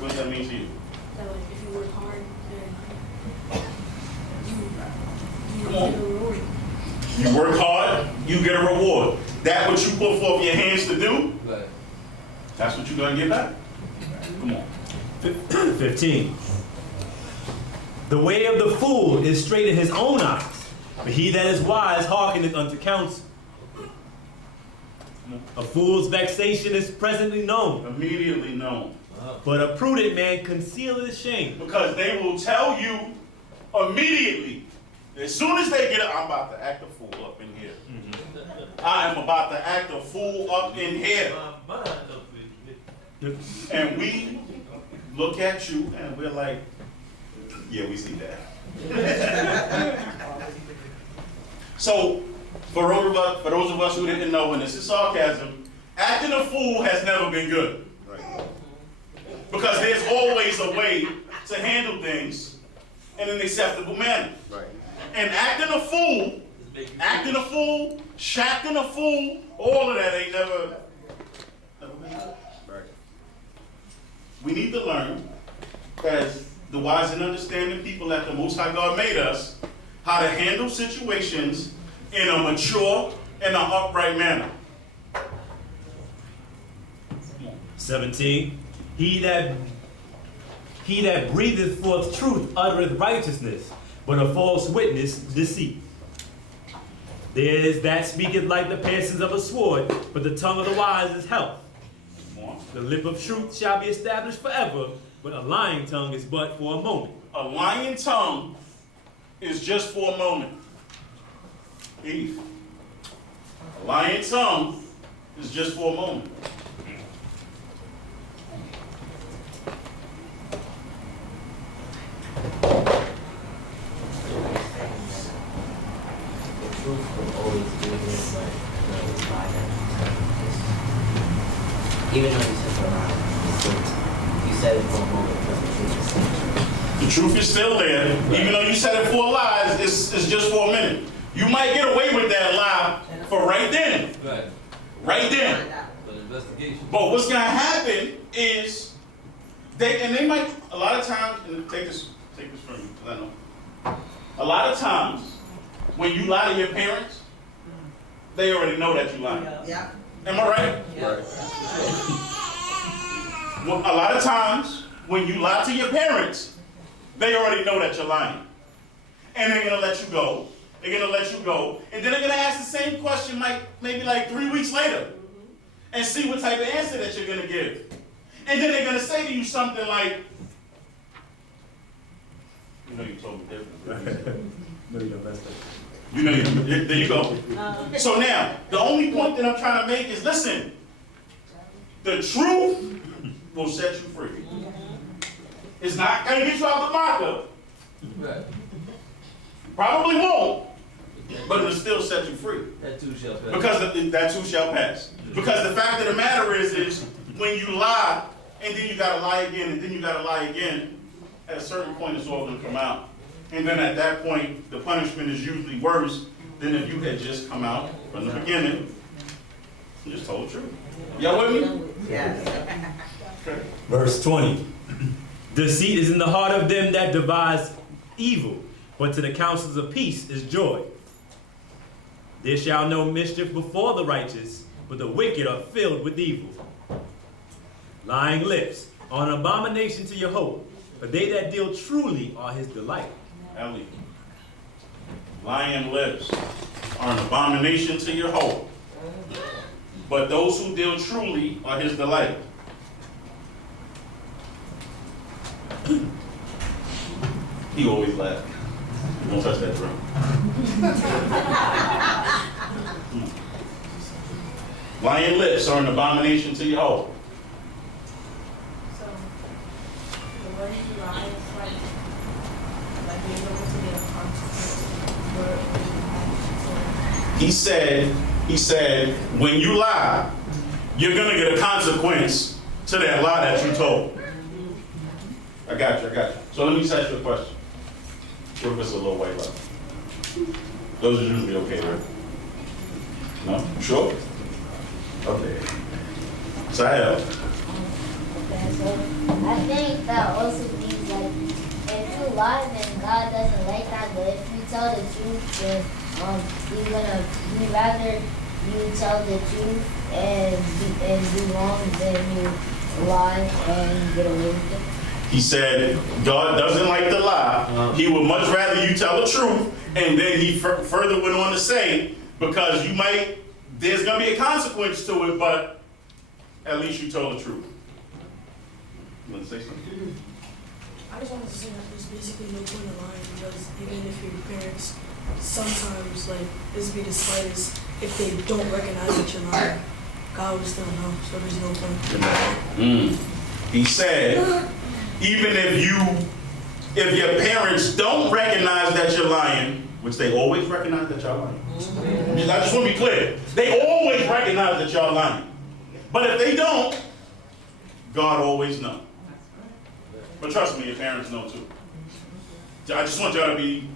What does that mean to you? That like if you work hard, then you Come on. get a reward. You work hard, you get a reward. That what you put forth your hands to do, that's what you're going to get back. Come on. 15. The way of the fool is straight in his own eyes, but he that is wise hearkeneth unto counsel. A fool's vexation is presently known, Immediately known. but a prudent man concealeth shame. Because they will tell you immediately, as soon as they get it, I'm about to act a fool up in here. I am about to act a fool up in here. My mind up with And we look at you and we're like, yeah, we see that. So, for those of us who didn't know, and this is sarcasm, acting a fool has never been good. Because there's always a way to handle things in an acceptable manner. And acting a fool, shacking a fool, all of that ain't never been good. We need to learn, as the wise and understanding people that the Most High God made us, how to handle situations in a mature and an upright manner. 17. He that breatheth forth truth uttereth righteousness, but a false witness deceit. There is that speaketh like the piercings of a sword, but the tongue of the wise is health. The lip of truth shall be established forever, but a lying tongue is but for a moment. A lying tongue is just for a moment. Eve. A lying tongue is just for a moment. The truth will always be here, but it's by that. Even though you said you said it for a moment, but the truth is still The truth is still there. Even though you said it for lies, it's just for a minute. You might get away with that lie for right then. Right then. But investigation. But what's going to happen is, they might, a lot of times, and take this from me, because I know. A lot of times, when you lie to your parents, they already know that you lie. Yeah. Am I right? Yeah. Well, a lot of times, when you lie to your parents, they already know that you're lying. And they're going to let you go. They're going to let you go. And then they're going to ask the same question maybe 3 weeks later and see what type of answer that you're going to give. And then they're going to say to you something like, you know you told me different. No, you don't. That's that. You know, there you go. So now, the only point that I'm trying to make is, listen, the truth will set you free. It's not going to get you out the lockup. Probably won't, but it'll still set you free. That too shall pass. Because that too shall pass. Because the fact of the matter is when you lie, and then you got to lie again, and then you got to lie again, at a certain point it's all going to come out. And then at that point, the punishment is usually worse than if you had just come out from the beginning and just told the truth. Y'all with me? Yes. Okay. Verse 20. Deceit is in the heart of them that devise evil, but to the counsels of peace is joy. There shall no mischief befall the righteous, but the wicked are filled with evil. Lying lips are an abomination to your hope, but they that deal truly are his delight. Ellie. Lying lips are an abomination to your hope, but those who deal truly are his delight. He always laughs. Don't touch that drum. Lying lips are an abomination to your hope. So, the way you lie is like you're going to get a consequence. He said, when you lie, you're going to get a consequence to that lie that you told. I got you. So let me ask you a question. What if it's a little white lie? Those are usually okay, right? No? Sure? Okay. Sahel. Okay, so I think that also means like if you lie, then God doesn't like that. But if you tell the truth, then he'd rather you tell the truth and do wrong than you lie and get away with it. He said God doesn't like the lie. He would much rather you tell the truth. And then he further went on to say, because there's going to be a consequence to it, but at least you told the truth. You want to say something? I just wanted to say that there's basically no point in lying because even if your parents sometimes, like, this would be the slightest, if they don't recognize that you're lying, God would still know, so there's no point. He said, even if your parents don't recognize that you're lying, which they always recognize that you're lying. I just want to be clear. They always recognize that you're lying. But if they don't, God always knows. But trust me, your parents know too. I just want y'all to be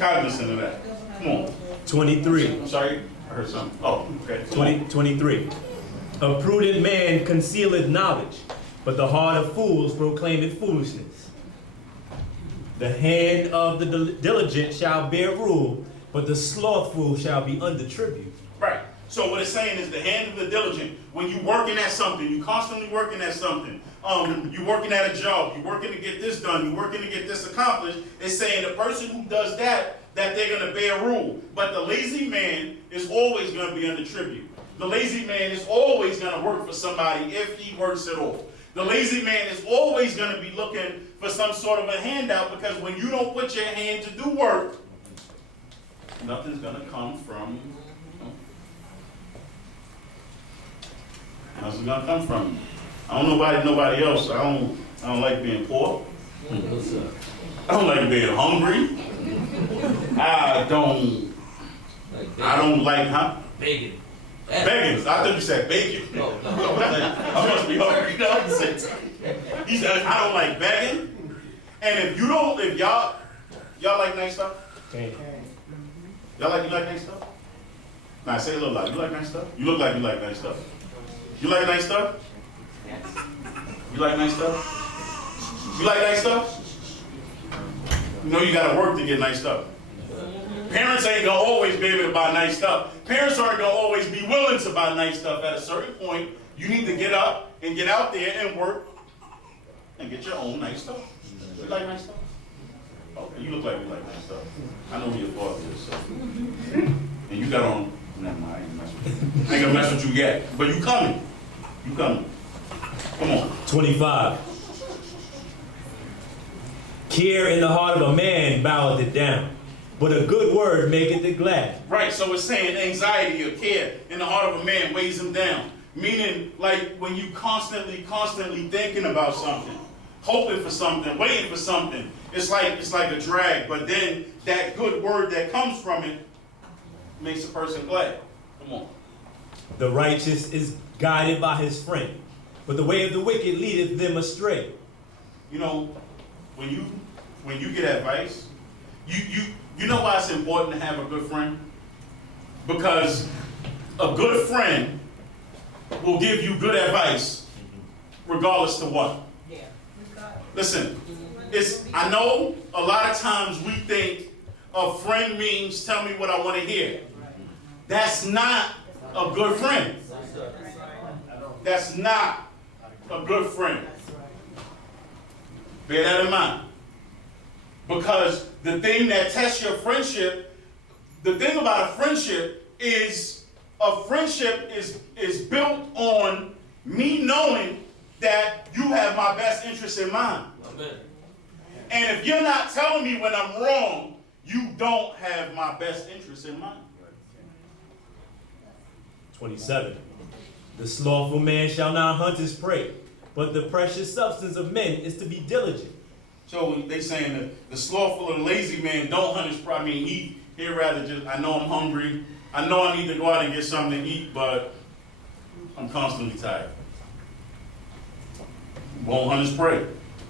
cognizant of that. Come on. 23. I'm sorry, I heard something. Oh, okay. 23. A prudent man concealeth knowledge, but the heart of fools proclaimeth foolishness. The hand of the diligent shall bear rule, but the slothful shall be under tribute. Right. So what it's saying is the hand of the diligent, when you're working at something, you're constantly working at something, you're working at a job, you're working to get this done, you're working to get this accomplished, it's saying the person who does that they're going to bear rule. But the lazy man is always going to be under tribute. The lazy man is always going to work for somebody if he works at all. The lazy man is always going to be looking for some sort of a handout because when you don't put your hand to do work, nothing's going to come from you. Nothing's going to come from you. I don't know about nobody else. I don't like being poor. I don't like being hungry. I don't like, Bacon. Bacon. I thought you said bacon. No. I must be hungry. He said, I don't like begging. And if y'all like nice stuff? You like nice stuff? Nah, say it a little loud. You like nice stuff? You look like you like nice stuff. You like nice stuff? You like nice stuff? You like nice stuff? You know you gotta work to get nice stuff. Parents ain't gonna always be able to buy nice stuff. Parents aren't gonna always be willing to buy nice stuff. At a certain point, you need to get up and get out there and work and get your own nice stuff. You like nice stuff? Okay, you look like you like nice stuff. I know who your father is, so. And you got on, never mind, I ain't gonna mess with you yet. But you coming. You coming. Come on. 25. Care in the heart of a man boweth it down, but a good word maketh it glad. Right, so it's saying anxiety or care in the heart of a man weighs him down. Meaning, like when you constantly thinking about something, hoping for something, waiting for something, it's like a drag. But then that good word that comes from it makes a person glad. Come on. The righteous is guided by his friend, but the way of the wicked leadeth them astray. You know, when you get advice, you know why it's important to have a good friend? Because a good friend will give you good advice regardless to what. Listen, I know a lot of times we think a friend means tell me what I want to hear. That's not a good friend. That's not a good friend. Bear that in mind. Because the thing that tests your friendship, the thing about a friendship is built on me knowing that you have my best interest in mind. Amen. And if you're not telling me when I'm wrong, you don't have my best interest in mind. 27. The slothful man shall not hunt his prey, but the precious substance of men is to be diligent. So they saying that the slothful and lazy man don't hunt his pride. I mean, he'd rather just, I know I'm hungry. I know I need to go out and get something to eat, but I'm constantly tired. Won't hunt his prey.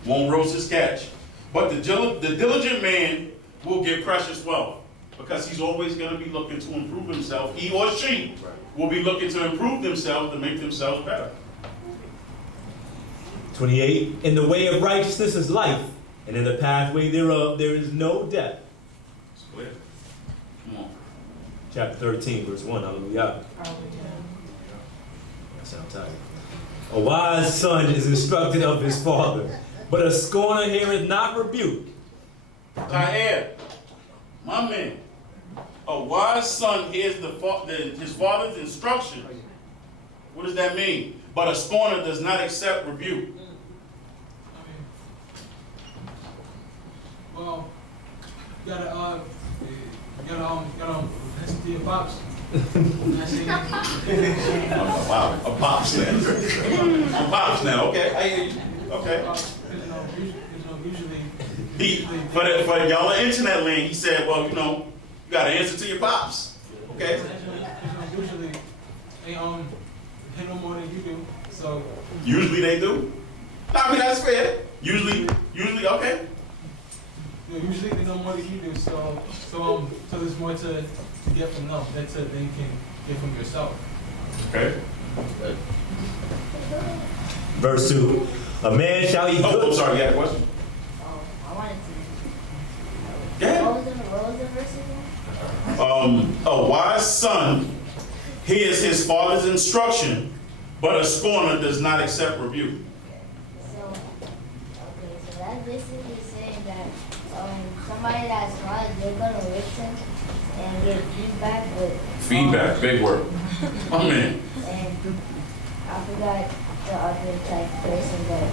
Won't roast his catch. But the diligent man will get precious wealth because he's always going to be looking to improve himself. He or she will be looking to improve themselves to make themselves better. 28, in the way of righteousness is life, and in the pathway thereof there is no death. It's clear. Come on. Chapter 13, verse 1, hallelujah. I sound tired. A wise son is instructed of his father, but a scorner heareth not rebuke. Jair, my man, a wise son hears his father's instruction. What does that mean? But a scorner does not accept rebuke. Well, you gotta listen to your pops. Wow, a pops now. A pops now. Okay, I hear you. Okay. Usually, For y'all in internet land, he said, well, you gotta answer to your pops. Okay. Usually, they know more than you do. So usually they do. I mean, that's fair. Usually, okay. Usually they know more than you do. So there's more to get from them than you can get from yourself. Okay. Verse 2, a man shall eat good. Oh, I'm sorry, you had a question? I wanted to. Go ahead. What was the verse again? A wise son hears his father's instruction, but a scorner does not accept rebuke. So that's basically saying that somebody that's wise, they're gonna listen and get feedback, but Feedback, big word. Oh man. and I forgot the other type of person, but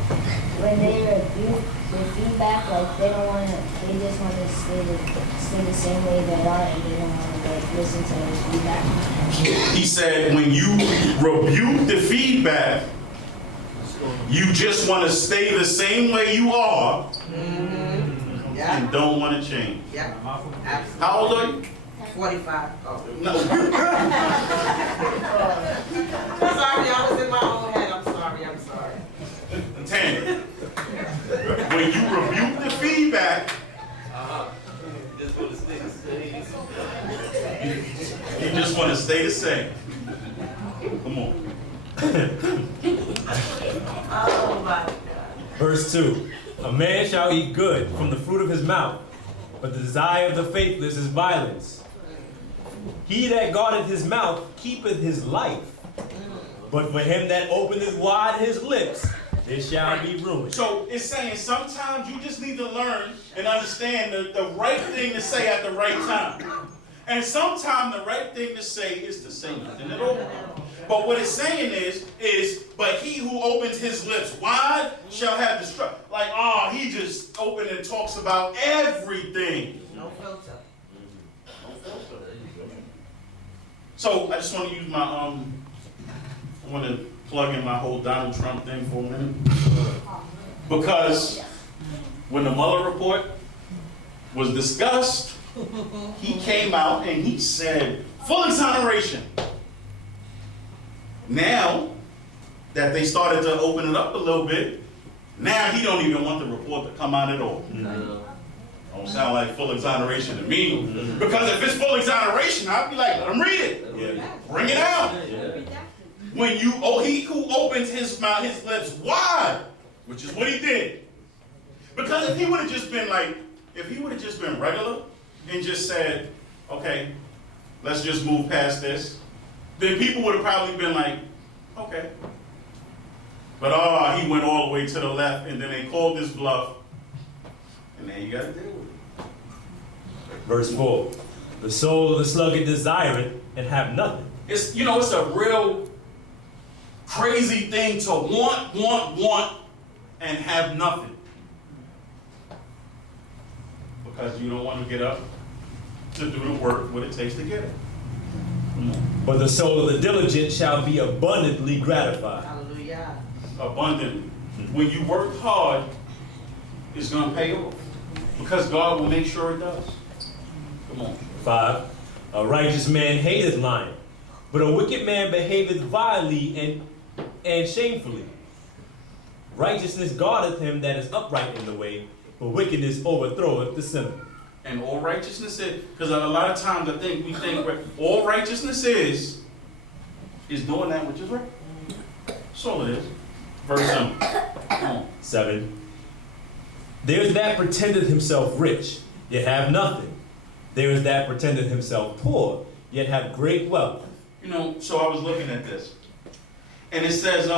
when they rebuke the feedback, like they just wanna stay the same way they are, and they don't wanna listen to the feedback. He said when you rebuke the feedback, you just want to stay the same way you are and don't want to change. Yeah, absolutely. How old are you? 45. Oh. No. Sorry, I was in my own head. I'm sorry. 10. When you rebuke the feedback, you just want to stay the same. Come on. Oh my God. Verse 2, a man shall eat good from the fruit of his mouth, but the desire of the faithless is violence. He that guardeth his mouth keepeth his life, but for him that openeth wide his lips, there shall be ruin. So it's saying sometimes you just need to learn and understand the right thing to say at the right time. And sometimes the right thing to say is to say nothing at all. But what it's saying is, but he who opens his lips wide shall have destruction. Like, he just opened and talks about everything. No filter. So I just want to use my, I want to plug in my whole Donald Trump thing for a minute. Because when the Mueller report was discussed, he came out and he said, full exoneration. Now that they started to open it up a little bit, now he don't even want the report to come out at all. Don't sound like full exoneration to me. Because if it's full exoneration, I'd be like, let him read it. Yeah. Bring it out. Yeah. When he who opens his mouth, his lips wide, which is what he did. Because if he would have just been regular and just said, okay, let's just move past this, then people would have probably been like, okay. But he went all the way to the left, and then they called this bluff, and now you got to deal with it. Verse 4, the soul of the sluggard desireth and have nothing. It's a real crazy thing to want, and have nothing. Because you don't want to get up to do the work, what it takes to get it. But the soul of the diligent shall be abundantly gratified. Hallelujah. Abundantly. When you work hard, is going to pay off. Because God will make sure it does. Come on. 5. A righteous man hateth lying, but a wicked man behaveth vilely and shamefully. Righteousness guardeth him that is upright in the way, but wickedness overthroweth the sinner. And all righteousness is, because a lot of times I think we think all righteousness is doing that which is right. That's all it is. Verse 7. Come on. 7. There is that pretendeth himself rich, yet have nothing. There is that pretendeth himself poor, yet have great wealth. You know, so I was looking at this. And it says,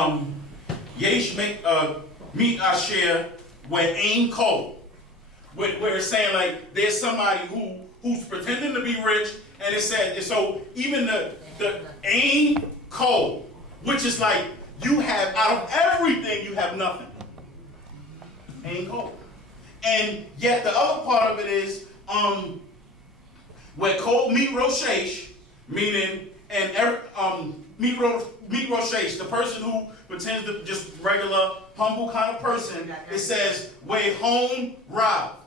Yesh make meet asher when ain cold. Where it's saying like there's somebody who's pretending to be rich, and it said, so even the ain cold, which is like you have out of everything you have nothing. Ain cold. And yet the other part of it is where cold meet roshesh, meaning meet roshesh, the person who pretends to just regular humble kind of person. It says way home rob,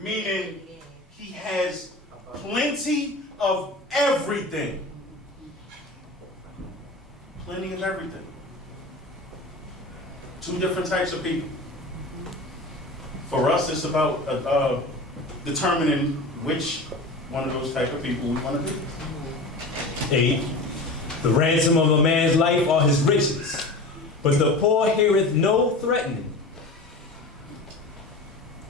meaning he has plenty of everything. Plenty of everything. Two different types of people. For us, it's about determining which one of those type of people we want to be. 8. The ransom of a man's life are his riches, but the poor heareth no threatening.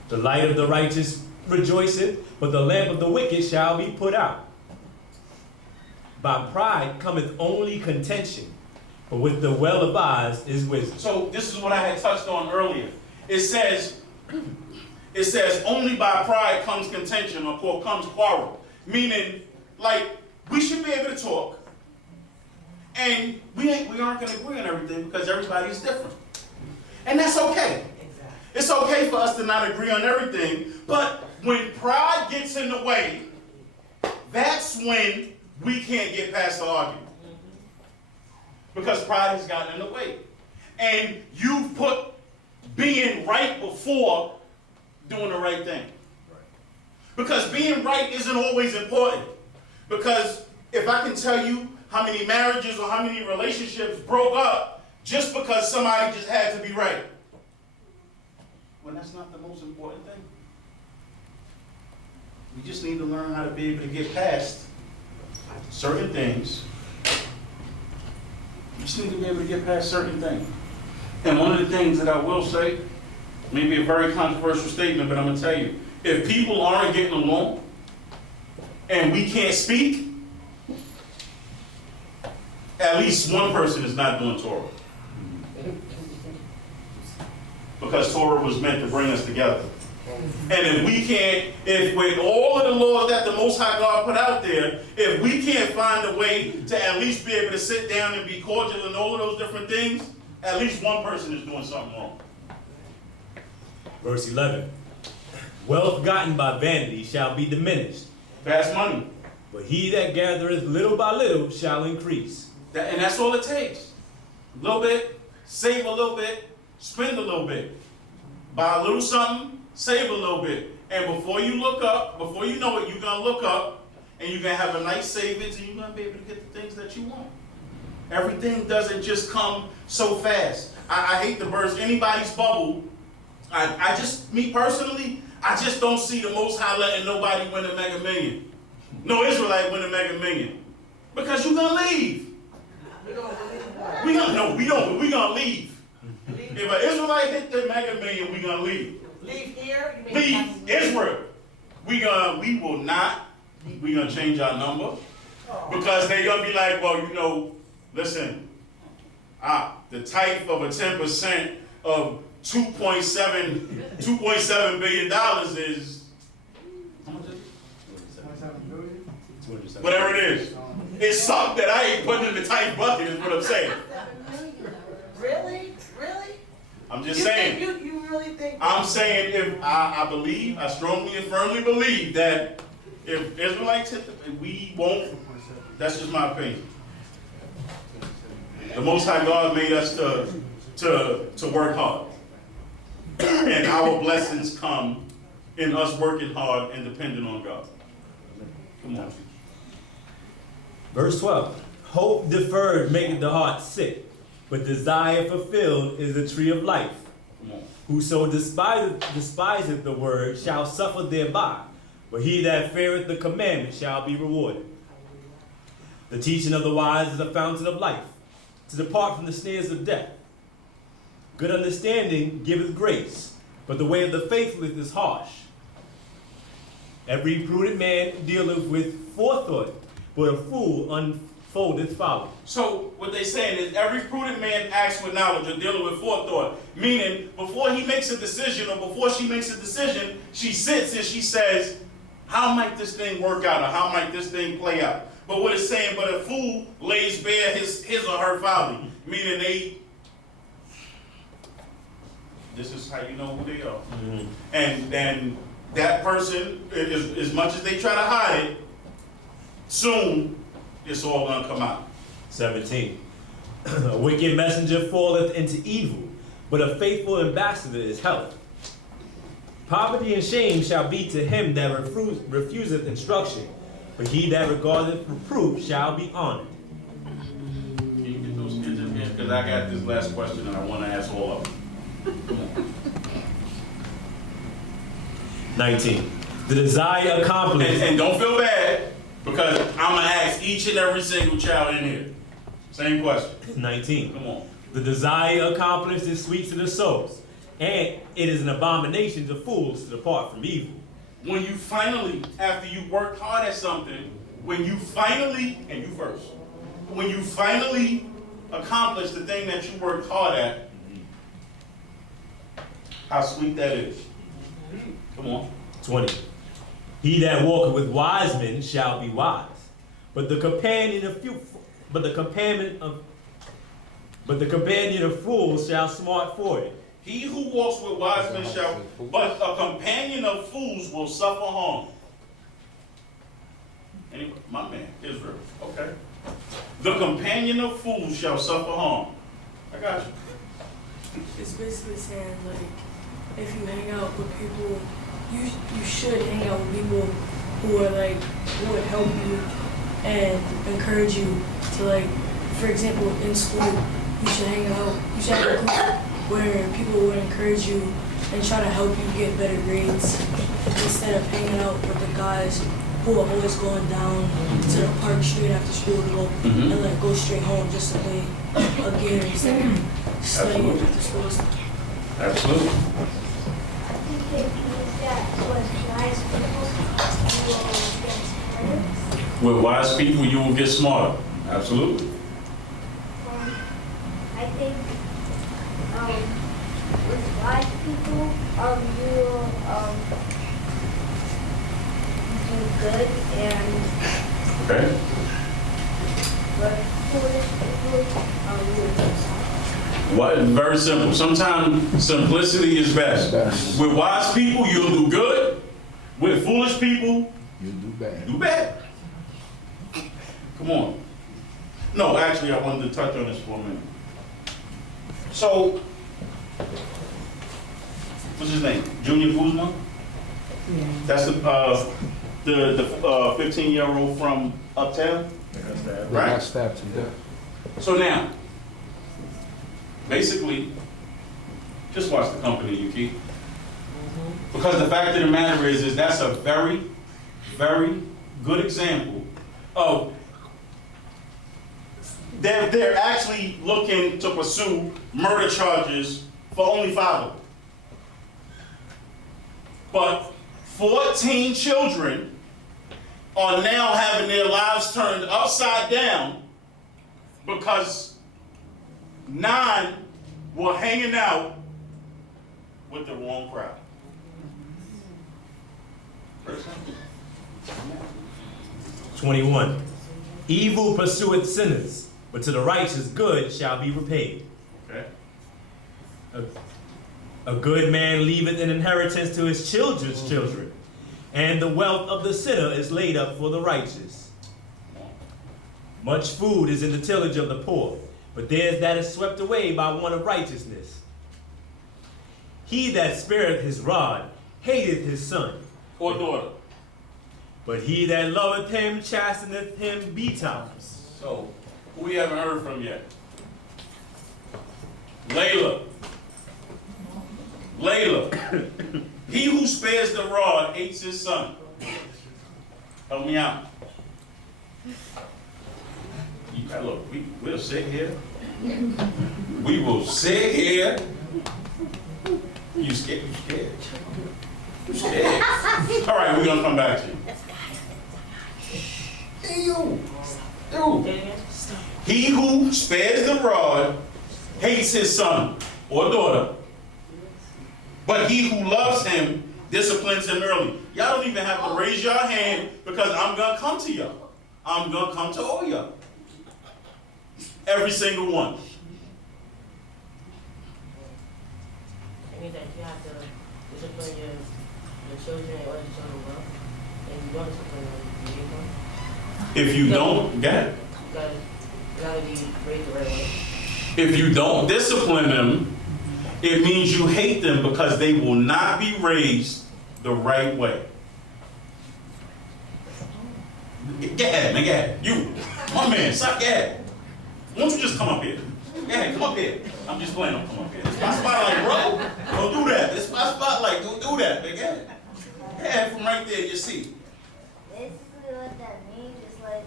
The light of the righteous rejoiceth, but the lamp of the wicked shall be put out. By pride cometh only contention, but with the well-advised is wisdom. So this is what I had touched on earlier. It says only by pride comes contention or comes quarrel. Meaning, like, we should be able to talk, and we aren't going to agree on everything because everybody's different. And that's okay. It's okay for us to not agree on everything, but when pride gets in the way, that's when we can't get past the argument. Because pride has gotten in the way. And you put being right before doing the right thing. Because being right isn't always important. Because if I can tell you how many marriages or how many relationships broke up just because somebody just had to be right, well, that's not the most important thing. We just need to learn how to be able to get past certain things. We just need to be able to get past certain things. And one of the things that I will say, maybe a very controversial statement, but I'm going to tell you, if people aren't getting along and we can't speak, at least one person is not doing Torah. Because Torah was meant to bring us together. And if we can't, if with all of the laws that the Most High God put out there, if we can't find a way to at least be able to sit down and be cordial and all of those different things, at least one person is doing something wrong. Verse 11. Wealth gotten by vanity shall be diminished. Fast money. But he that gathereth little by little shall increase. And that's all it takes. A little bit, save a little bit, spend a little bit. Buy a little something, save a little bit. And before you look up, before you know it, you're going to look up and you're going to have a nice savings and you're going to be able to get the things that you want. Everything doesn't just come so fast. I hate to burst anybody's bubble. I just, me personally, I just don't see the Most High letting nobody win a Mega Million. No Israelite win a Mega Million. Because you're going to leave. We don't. We're going to leave. If an Israelite hit the Mega Million, we're going to leave. Leave here? You mean leave Israel. We will not. We're going to change our number. Because they're going to be like, well, you know, listen, the type of a 10% of $2.7 billion is whatever it is. It's something that I ain't putting in the tight bucket is what I'm saying. Really? I'm just saying. You really think? I'm saying if I believe, I strongly and firmly believe that if Israelites hit we won't. That's just my opinion. The Most High God made us to work hard. and our blessings come in us working hard and depending on God. Come on. Verse 12. Hope deferred maketh the heart sick, but desire fulfilled is the tree of life. Come on. Whoso despiseth the word shall suffer thereby, but he that feareth the commandment shall be rewarded. The teaching of the wise is a fountain of life, to depart from the snares of death. Good understanding giveth grace, but the way of the faithless is harsh. Every prudent man dealeth with forethought, but a fool unfoldeth folly. So what they're saying is every prudent man acts with knowledge or dealing with forethought. Meaning, before he makes a decision or before she makes a decision, she sits and she says, how might this thing work out or how might this thing play out? But what it's saying, but a fool lays bare his or her folly. Meaning this is how you know who they are. Mm-hmm. And then that person, as much as they try to hide it, soon it's all gonna come out. 17. A wicked messenger falleth into evil, but a faithful ambassador is health. Poverty and shame shall be to him that refuseth instruction, but he that regardeth reproof shall be honored. Can you get those kids in here? Because I got this last question and I want to ask all of them. 19. The desire accomplished. And don't feel bad, because I'm going to ask each and every single child in here. Same question. 19. Come on. The desire accomplished is sweet to the souls, and it is an abomination to fools to depart from evil. When you finally, after you worked hard at something, when you finally, and you first, when you finally accomplish the thing that you worked hard at, how sweet that is. Come on. 20. He that walketh with wise men shall be wise, but the companion of fools shall smart for it. He who walks with wise men shall, but a companion of fools will suffer harm. Anyway, my man, Israel, okay. The companion of fools shall suffer harm. I got you. It's basically saying, like, if you hang out with people, you should hang out with people who are like, who would help you and encourage you to, like, for example, in school, you should hang out, you should have a group where people would encourage you and try to help you get better grades instead of hanging out with the guys who are always going down to the park straight after school to go and like go straight home just to play a game instead of studying after school. Absolutely. With wise people, you will get smarter. Absolutely. I think with wise people, you do good and Okay. with foolish people, you What? Very simple. Sometimes simplicity is best. With wise people, you'll do good. With foolish people, You do bad. do bad. Come on. No, actually, I wanted to touch on this for a minute. So, what's his name? Junior Guzman? Yeah. That's the 15-year-old from Uptown? Right. Got stabbed to death. So now, basically, just watch the company you keep. Because the fact of the matter is that's a very, very good example of they're actually looking to pursue murder charges for only 5 of them. But 14 children are now having their lives turned upside down because 9 were hanging out with the wrong crowd. 21. Evil pursueth sinners, but to the righteous good shall be repaid. Okay. A good man leaveth an inheritance to his children's children, and the wealth of the sinner is laid up for the righteous. Much food is in the tillage of the poor, but theirs that is swept away by one of righteousness. He that spareth his rod hateth his son, or daughter. but he that loveth him chasteneth him betimes. So, who we haven't heard from yet? Layla. He who spares the rod hates his son. Help me out. Look, we'll sit here. We will sit here. You scared? You scared? All right, we're gonna come back to you. Hey, you. He who spares the rod hates his son or daughter, but he who loves him disciplines him early. Y'all don't even have to raise your hand because I'm gonna come to y'all. I'm gonna come to all y'all. Every single one. I mean that you have to discipline your children in order to show them love, and you don't discipline them, you hate them. If you don't, get it. You gotta be raised the right way. If you don't discipline them, it means you hate them because they will not be raised the right way. Get ahead, man, get ahead. You, my man, stop, get ahead. Why don't you just come up here? Go ahead, come up here. I'm just playing, don't come up here. It's my spotlight, bro. Don't do that. It's my spotlight. Don't do that, man. Go ahead. Go ahead, from right there, you see. Basically what that means is like,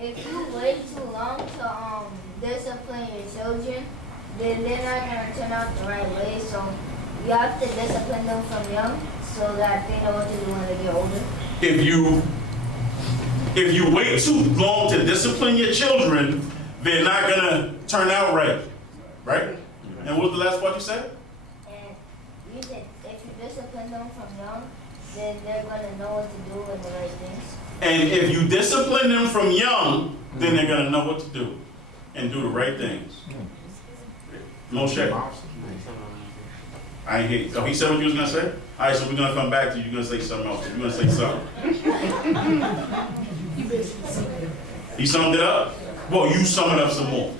if you wait too long to discipline your children, then they're not going to turn out the right way. So you have to discipline them from young so that they know what to do when they get older. If you wait too long to discipline your children, they're not gonna turn out right, right? And what was the last part you said? And you said if you discipline them from young, then they're gonna know what to do and the right things. And if you discipline them from young, then they're gonna know what to do and do the right things. Moshe. I ain't hear you. So he said what you was gonna say? All right, so we're gonna come back to you. You're gonna say something else. You're gonna say something. He summed it up? Well, you sum it up some more.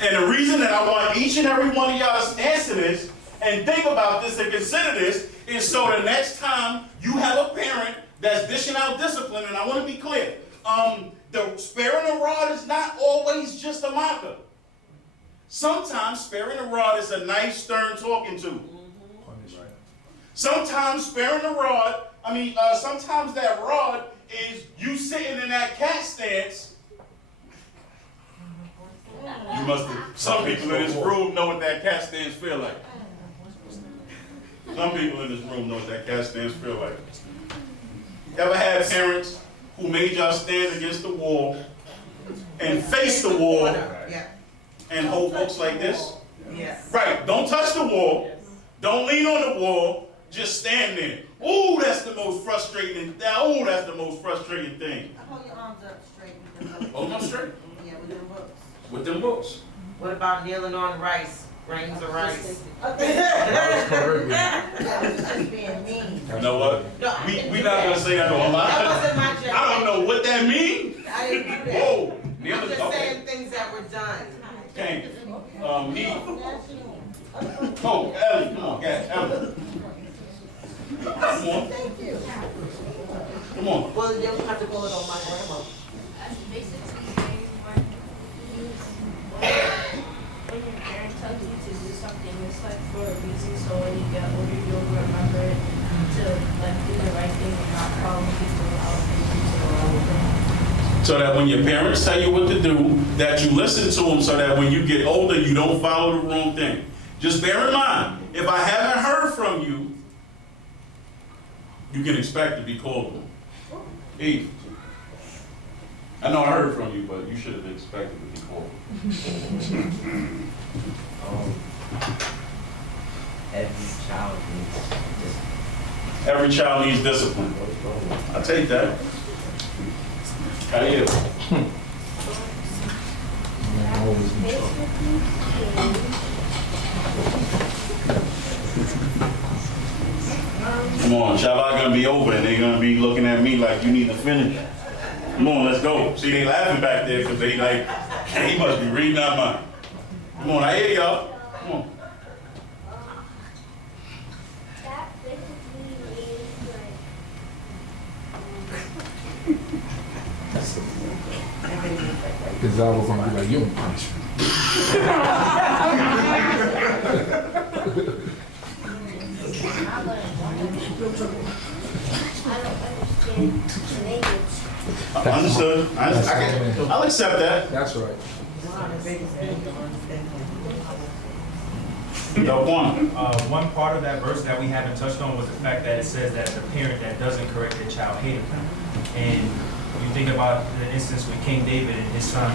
And the reason that I want each and every one of y'all to answer this and think about this and consider this is so the next time you have a parent that's dishing out discipline, and I want to be clear, the sparing the rod is not always just a marker. Sometimes sparing the rod is a nice, stern talking to. Sometimes sparing the rod, sometimes that rod is you sitting in that cat stance. You must have, some people in this room know what that cat stance feel like. Some people in this room know what that cat stance feel like. Ever had parents who made y'all stand against the wall and face the wall and hold books like this? Yes. Right, don't touch the wall. Don't lean on the wall. Just stand there. Ooh, that's the most frustrating. Ooh, that's the most frustrating thing. Hold your arms up straight. Hold them straight. Yeah, with them books. With them books. What about kneeling on rice? Grains of rice. That was correct. That was just being mean. You know what? No, We not gonna say that on live. That wasn't my joke. I don't know what that means. I didn't do that. Whoa. I'm just saying things that were done. Okay. Me. Oh, Ellie, come on, guys, Ellie. Come on. Thank you. Come on. Well, you'll have to pull it on my grandma. When your parent tells you to do something, it's like for a reason, so when you get older, you'll remember it to like do the right thing and not follow people out and do the wrong thing. So that when your parents tell you what to do, that you listen to them so that when you get older, you don't follow the wrong thing. Just bear in mind, if I haven't heard from you, you can expect to be called. Eve. I know I heard from you, but you should have expected to be called. Every child needs discipline. I'll take that. How do you? Come on, Shabbat gonna be over and they're gonna be looking at me like you need to finish. Come on, let's go. See, they laughing back there because they like, he must be reading our mind. Come on, I hear y'all. Come on. Because I was going to be like, you're punishment. Understood. I'll accept that. That's right. One part of that verse that we haven't touched on was the fact that it says that the parent that doesn't correct their child hated them. And you think about the instance with King David and his son,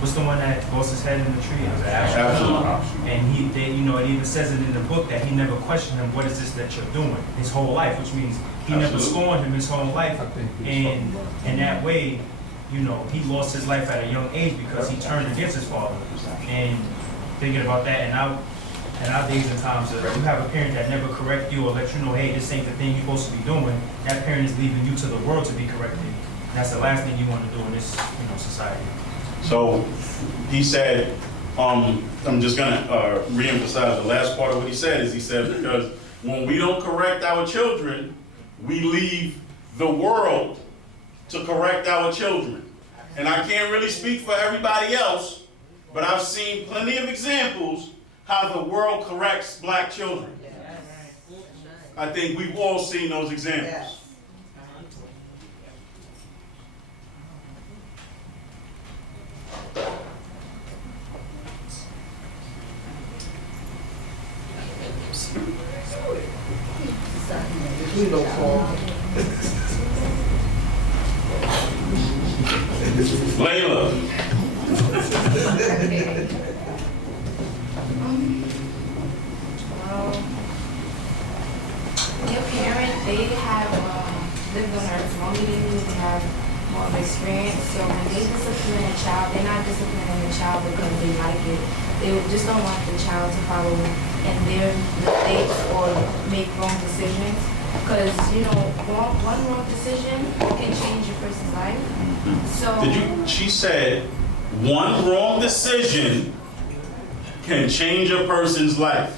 what's the one that lost his head in the tree? It was Absalom. And it even says it in the book that he never questioned him, what is this that you're doing? His whole life, which means he never scorned him his whole life. And in that way, he lost his life at a young age because he turned against his father. And thinking about that, in our days and times, if you have a parent that never correct you or let you know, hey, this ain't the thing you're supposed to be doing, that parent is leaving you to the world to be corrected. And that's the last thing you want to do in this society. So he said, I'm just going to reemphasize the last part of what he said, is he said, because when we don't correct our children, we leave the world to correct our children. And I can't really speak for everybody else, but I've seen plenty of examples how the world corrects black children. I think we've all seen those examples. Layla. Your parents, they have lived on earth longer than you, they have more of experience. So when they discipline a child, they're not disciplining the child because they like it. They just don't want the child to follow in their mistakes or make wrong decisions. Because, one wrong decision can change a person's life. So She said, one wrong decision can change a person's life.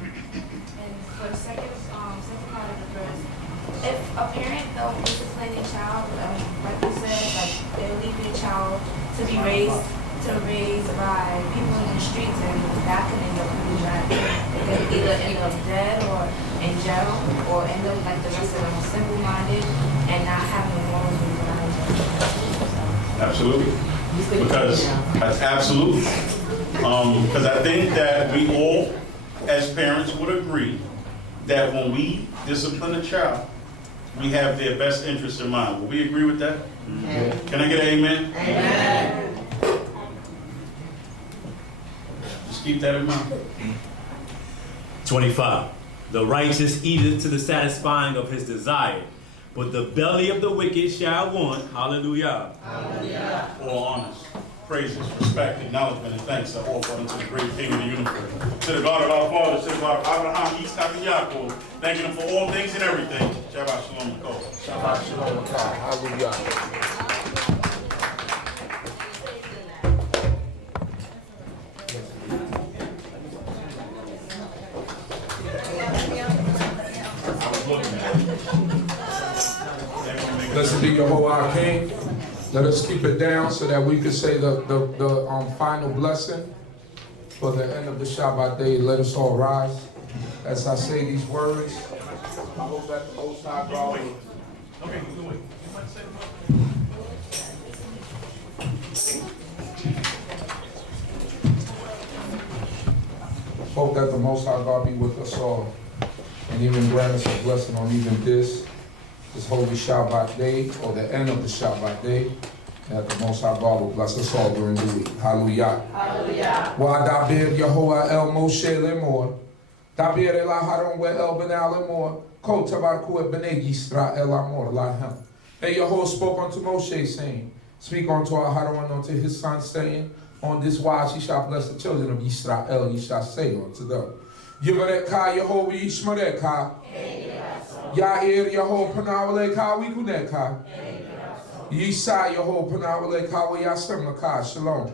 And for the second part of the verse, if a parent don't discipline a child, like you said, like they'll leave their child to be raised by people in the streets, and that can end up really bad. They can either end up dead or in jail, or end up like the rest of them, simple-minded and not having morals behind them. Absolutely. Because that's absolutely. Because I think that we all, as parents, would agree that when we discipline a child, we have their best interest in mind. Will we agree with that? Amen. Can I get an amen? Amen. Just keep that in mind. 25. The righteous eateth to the satisfying of his desire, but the belly of the wicked shall want. Hallelujah. Hallelujah. All honors, praises, respect, acknowledgement, and thanks are offered unto the great King of the universe. To the God of our fathers, to the God of Abraham, Yitzchak, and Yaakov, thanking him for all things and everything. Shabbat Shalom. Shabbat Shalom. Hallelujah. Blessed be Yehovah our King. Let us keep it down so that we can say the final blessing for the end of the Shabbat day. Let us all rise as I say these words. I hope that the Most High God will. Okay, wait. Hope that the Most High God be with us all and even grant us a blessing on even this holy Shabbat day, or the end of the Shabbat day, that the Most High God will bless us all during the week. Hallelujah. Hallelujah. Wa dabir Yehovah el Moshe lemor, dabir el Aharon we el Benal lemor, ko tabarku e bnei Yisrael amor lahem. And Yehovah spoke unto Moshe, saying, speak unto Aharon and unto his son, saying, on this wise he shall bless the children of Yisrael, he shall say unto them, Yivareka Yehovah Yishmareka, Ya'ir Yehovah Panawaleka Wikuneka, Yisai Yehovah Panawaleka Yasemlaka, Shalom.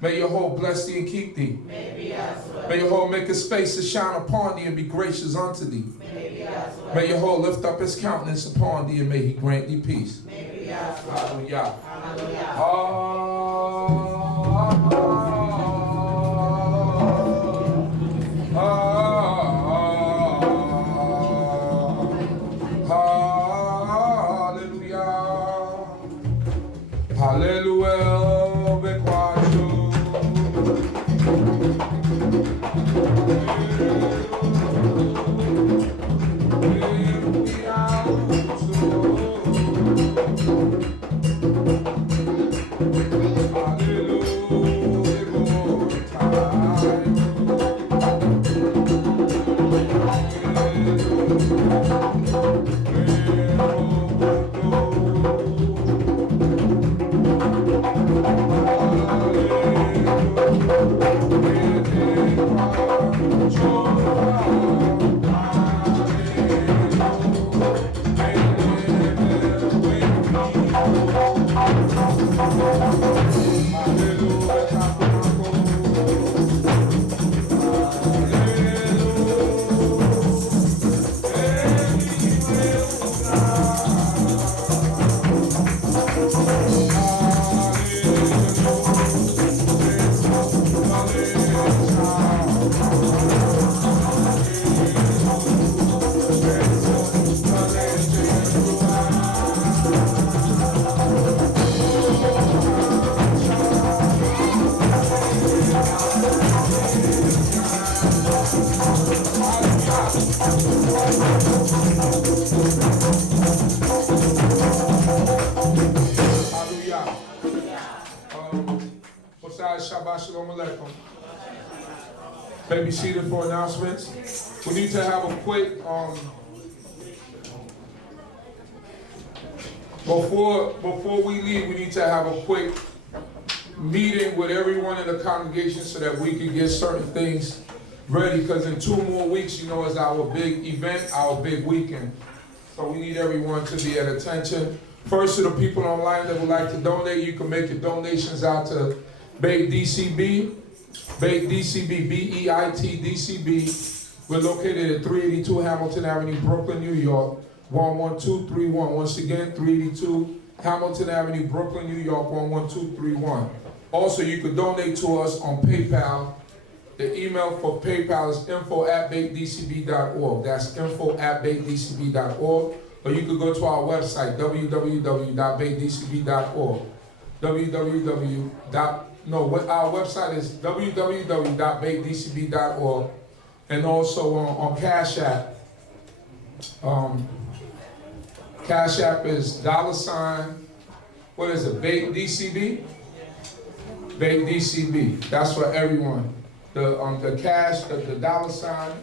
May Yehovah bless thee and keep thee. May Yehovah make his face to shine upon thee and be gracious unto thee. May Yehovah lift up his countenance upon thee and may he grant thee peace. Hallelujah. Shabbat Shalom Aleichem. Baby seated for announcements. We need to have a quick, before we leave, we need to have a quick meeting with everyone in the congregation so that we can get certain things ready, because in 2 more weeks, you know, is our big event, our big weekend. So we need everyone to be at attention. First, to the people online that would like to donate, you can make your donations out to Beit D.C.B, Beit D.C.B, B-E-I-T D.C.B. We're located at 382 Hamilton Avenue, Brooklyn, New York, 11231. Once again, 382 Hamilton Avenue, Brooklyn, New York, 11231. Also, you could donate to us on PayPal. The email for PayPal is info@baitdcb.org. That's info@baitdcb.org. Or you could go to our website, www.baitdcb.org. Our website is www.baitdcb.org. And also on Cash App. Cash App is $, what is it, Bait DCB? Bait DCB. That's for everyone. The cash, the $,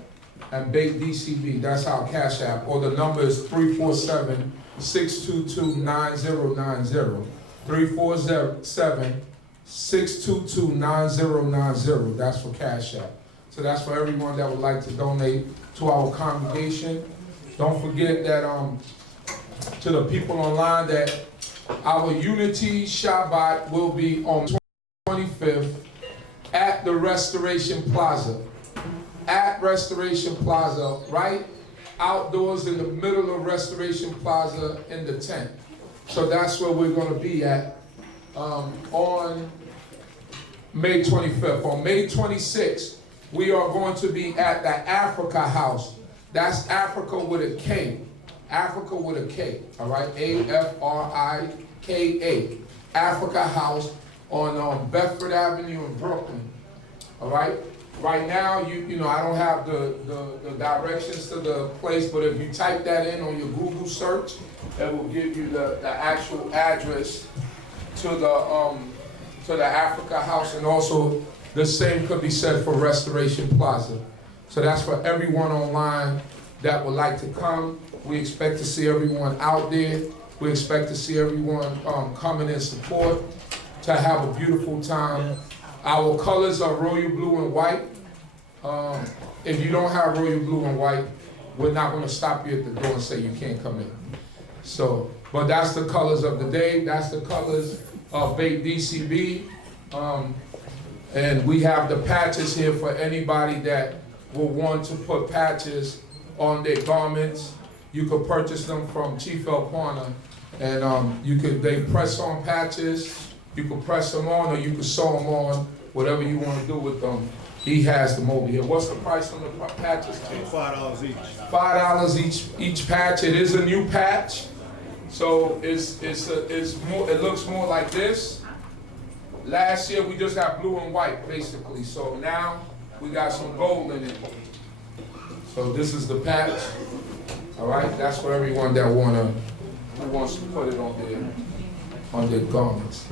and Bait DCB. That's our Cash App. Or the number is 347-622-9090. 347-622-9090. That's for Cash App. So that's for everyone that would like to donate to our congregation. Don't forget that to the people online that our Unity Shabbat will be on 25th at the Restoration Plaza. At Restoration Plaza, right outdoors in the middle of Restoration Plaza in the tent. So that's where we're going to be at on May 25th. On May 26th, we are going to be at the Africa House. That's Africa with a K. Africa with a K, all right? A-F-R-I-K-A. Africa House on Bedford Avenue in Brooklyn, all right? Right now, you know, I don't have the directions to the place, but if you type that in on your Google search, that will give you the actual address to the Africa House, and also the same could be said for Restoration Plaza. So that's for everyone online that would like to come. We expect to see everyone out there. We expect to see everyone coming in support to have a beautiful time. Our colors are royal blue and white. If you don't have royal blue and white, we're not going to stop you at the door and say you can't come in. So, but that's the colors of the day. That's the colors of Beit D.C.B. And we have the patches here for anybody that will want to put patches on their garments. You could purchase them from Chief Elquana, And they press on patches. You can press them on, or you can sew them on, whatever you want to do with them. He has them over here. What's the price on the patches? $5 each. $5 each patch. It is a new patch, so it looks more like this. Last year we just had blue and white basically, so now we got some gold in it. So this is the patch. All right, that's for everyone that who wants to put it on their garments.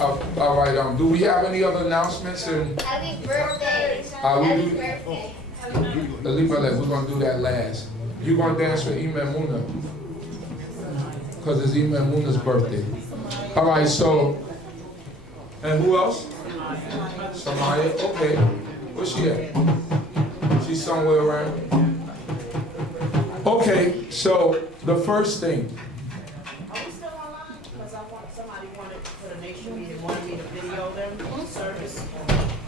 All right. Do we have any other announcements? Happy birthday. Happy birthday. We're gonna do that last. You're gonna dance for Muna because it's Muna's birthday. All right. So, and who else? Samaya. Okay. Where's she at? She's somewhere around. Okay. So the first thing. Are we still online? Because somebody wanted to make sure we wanted me to video them service.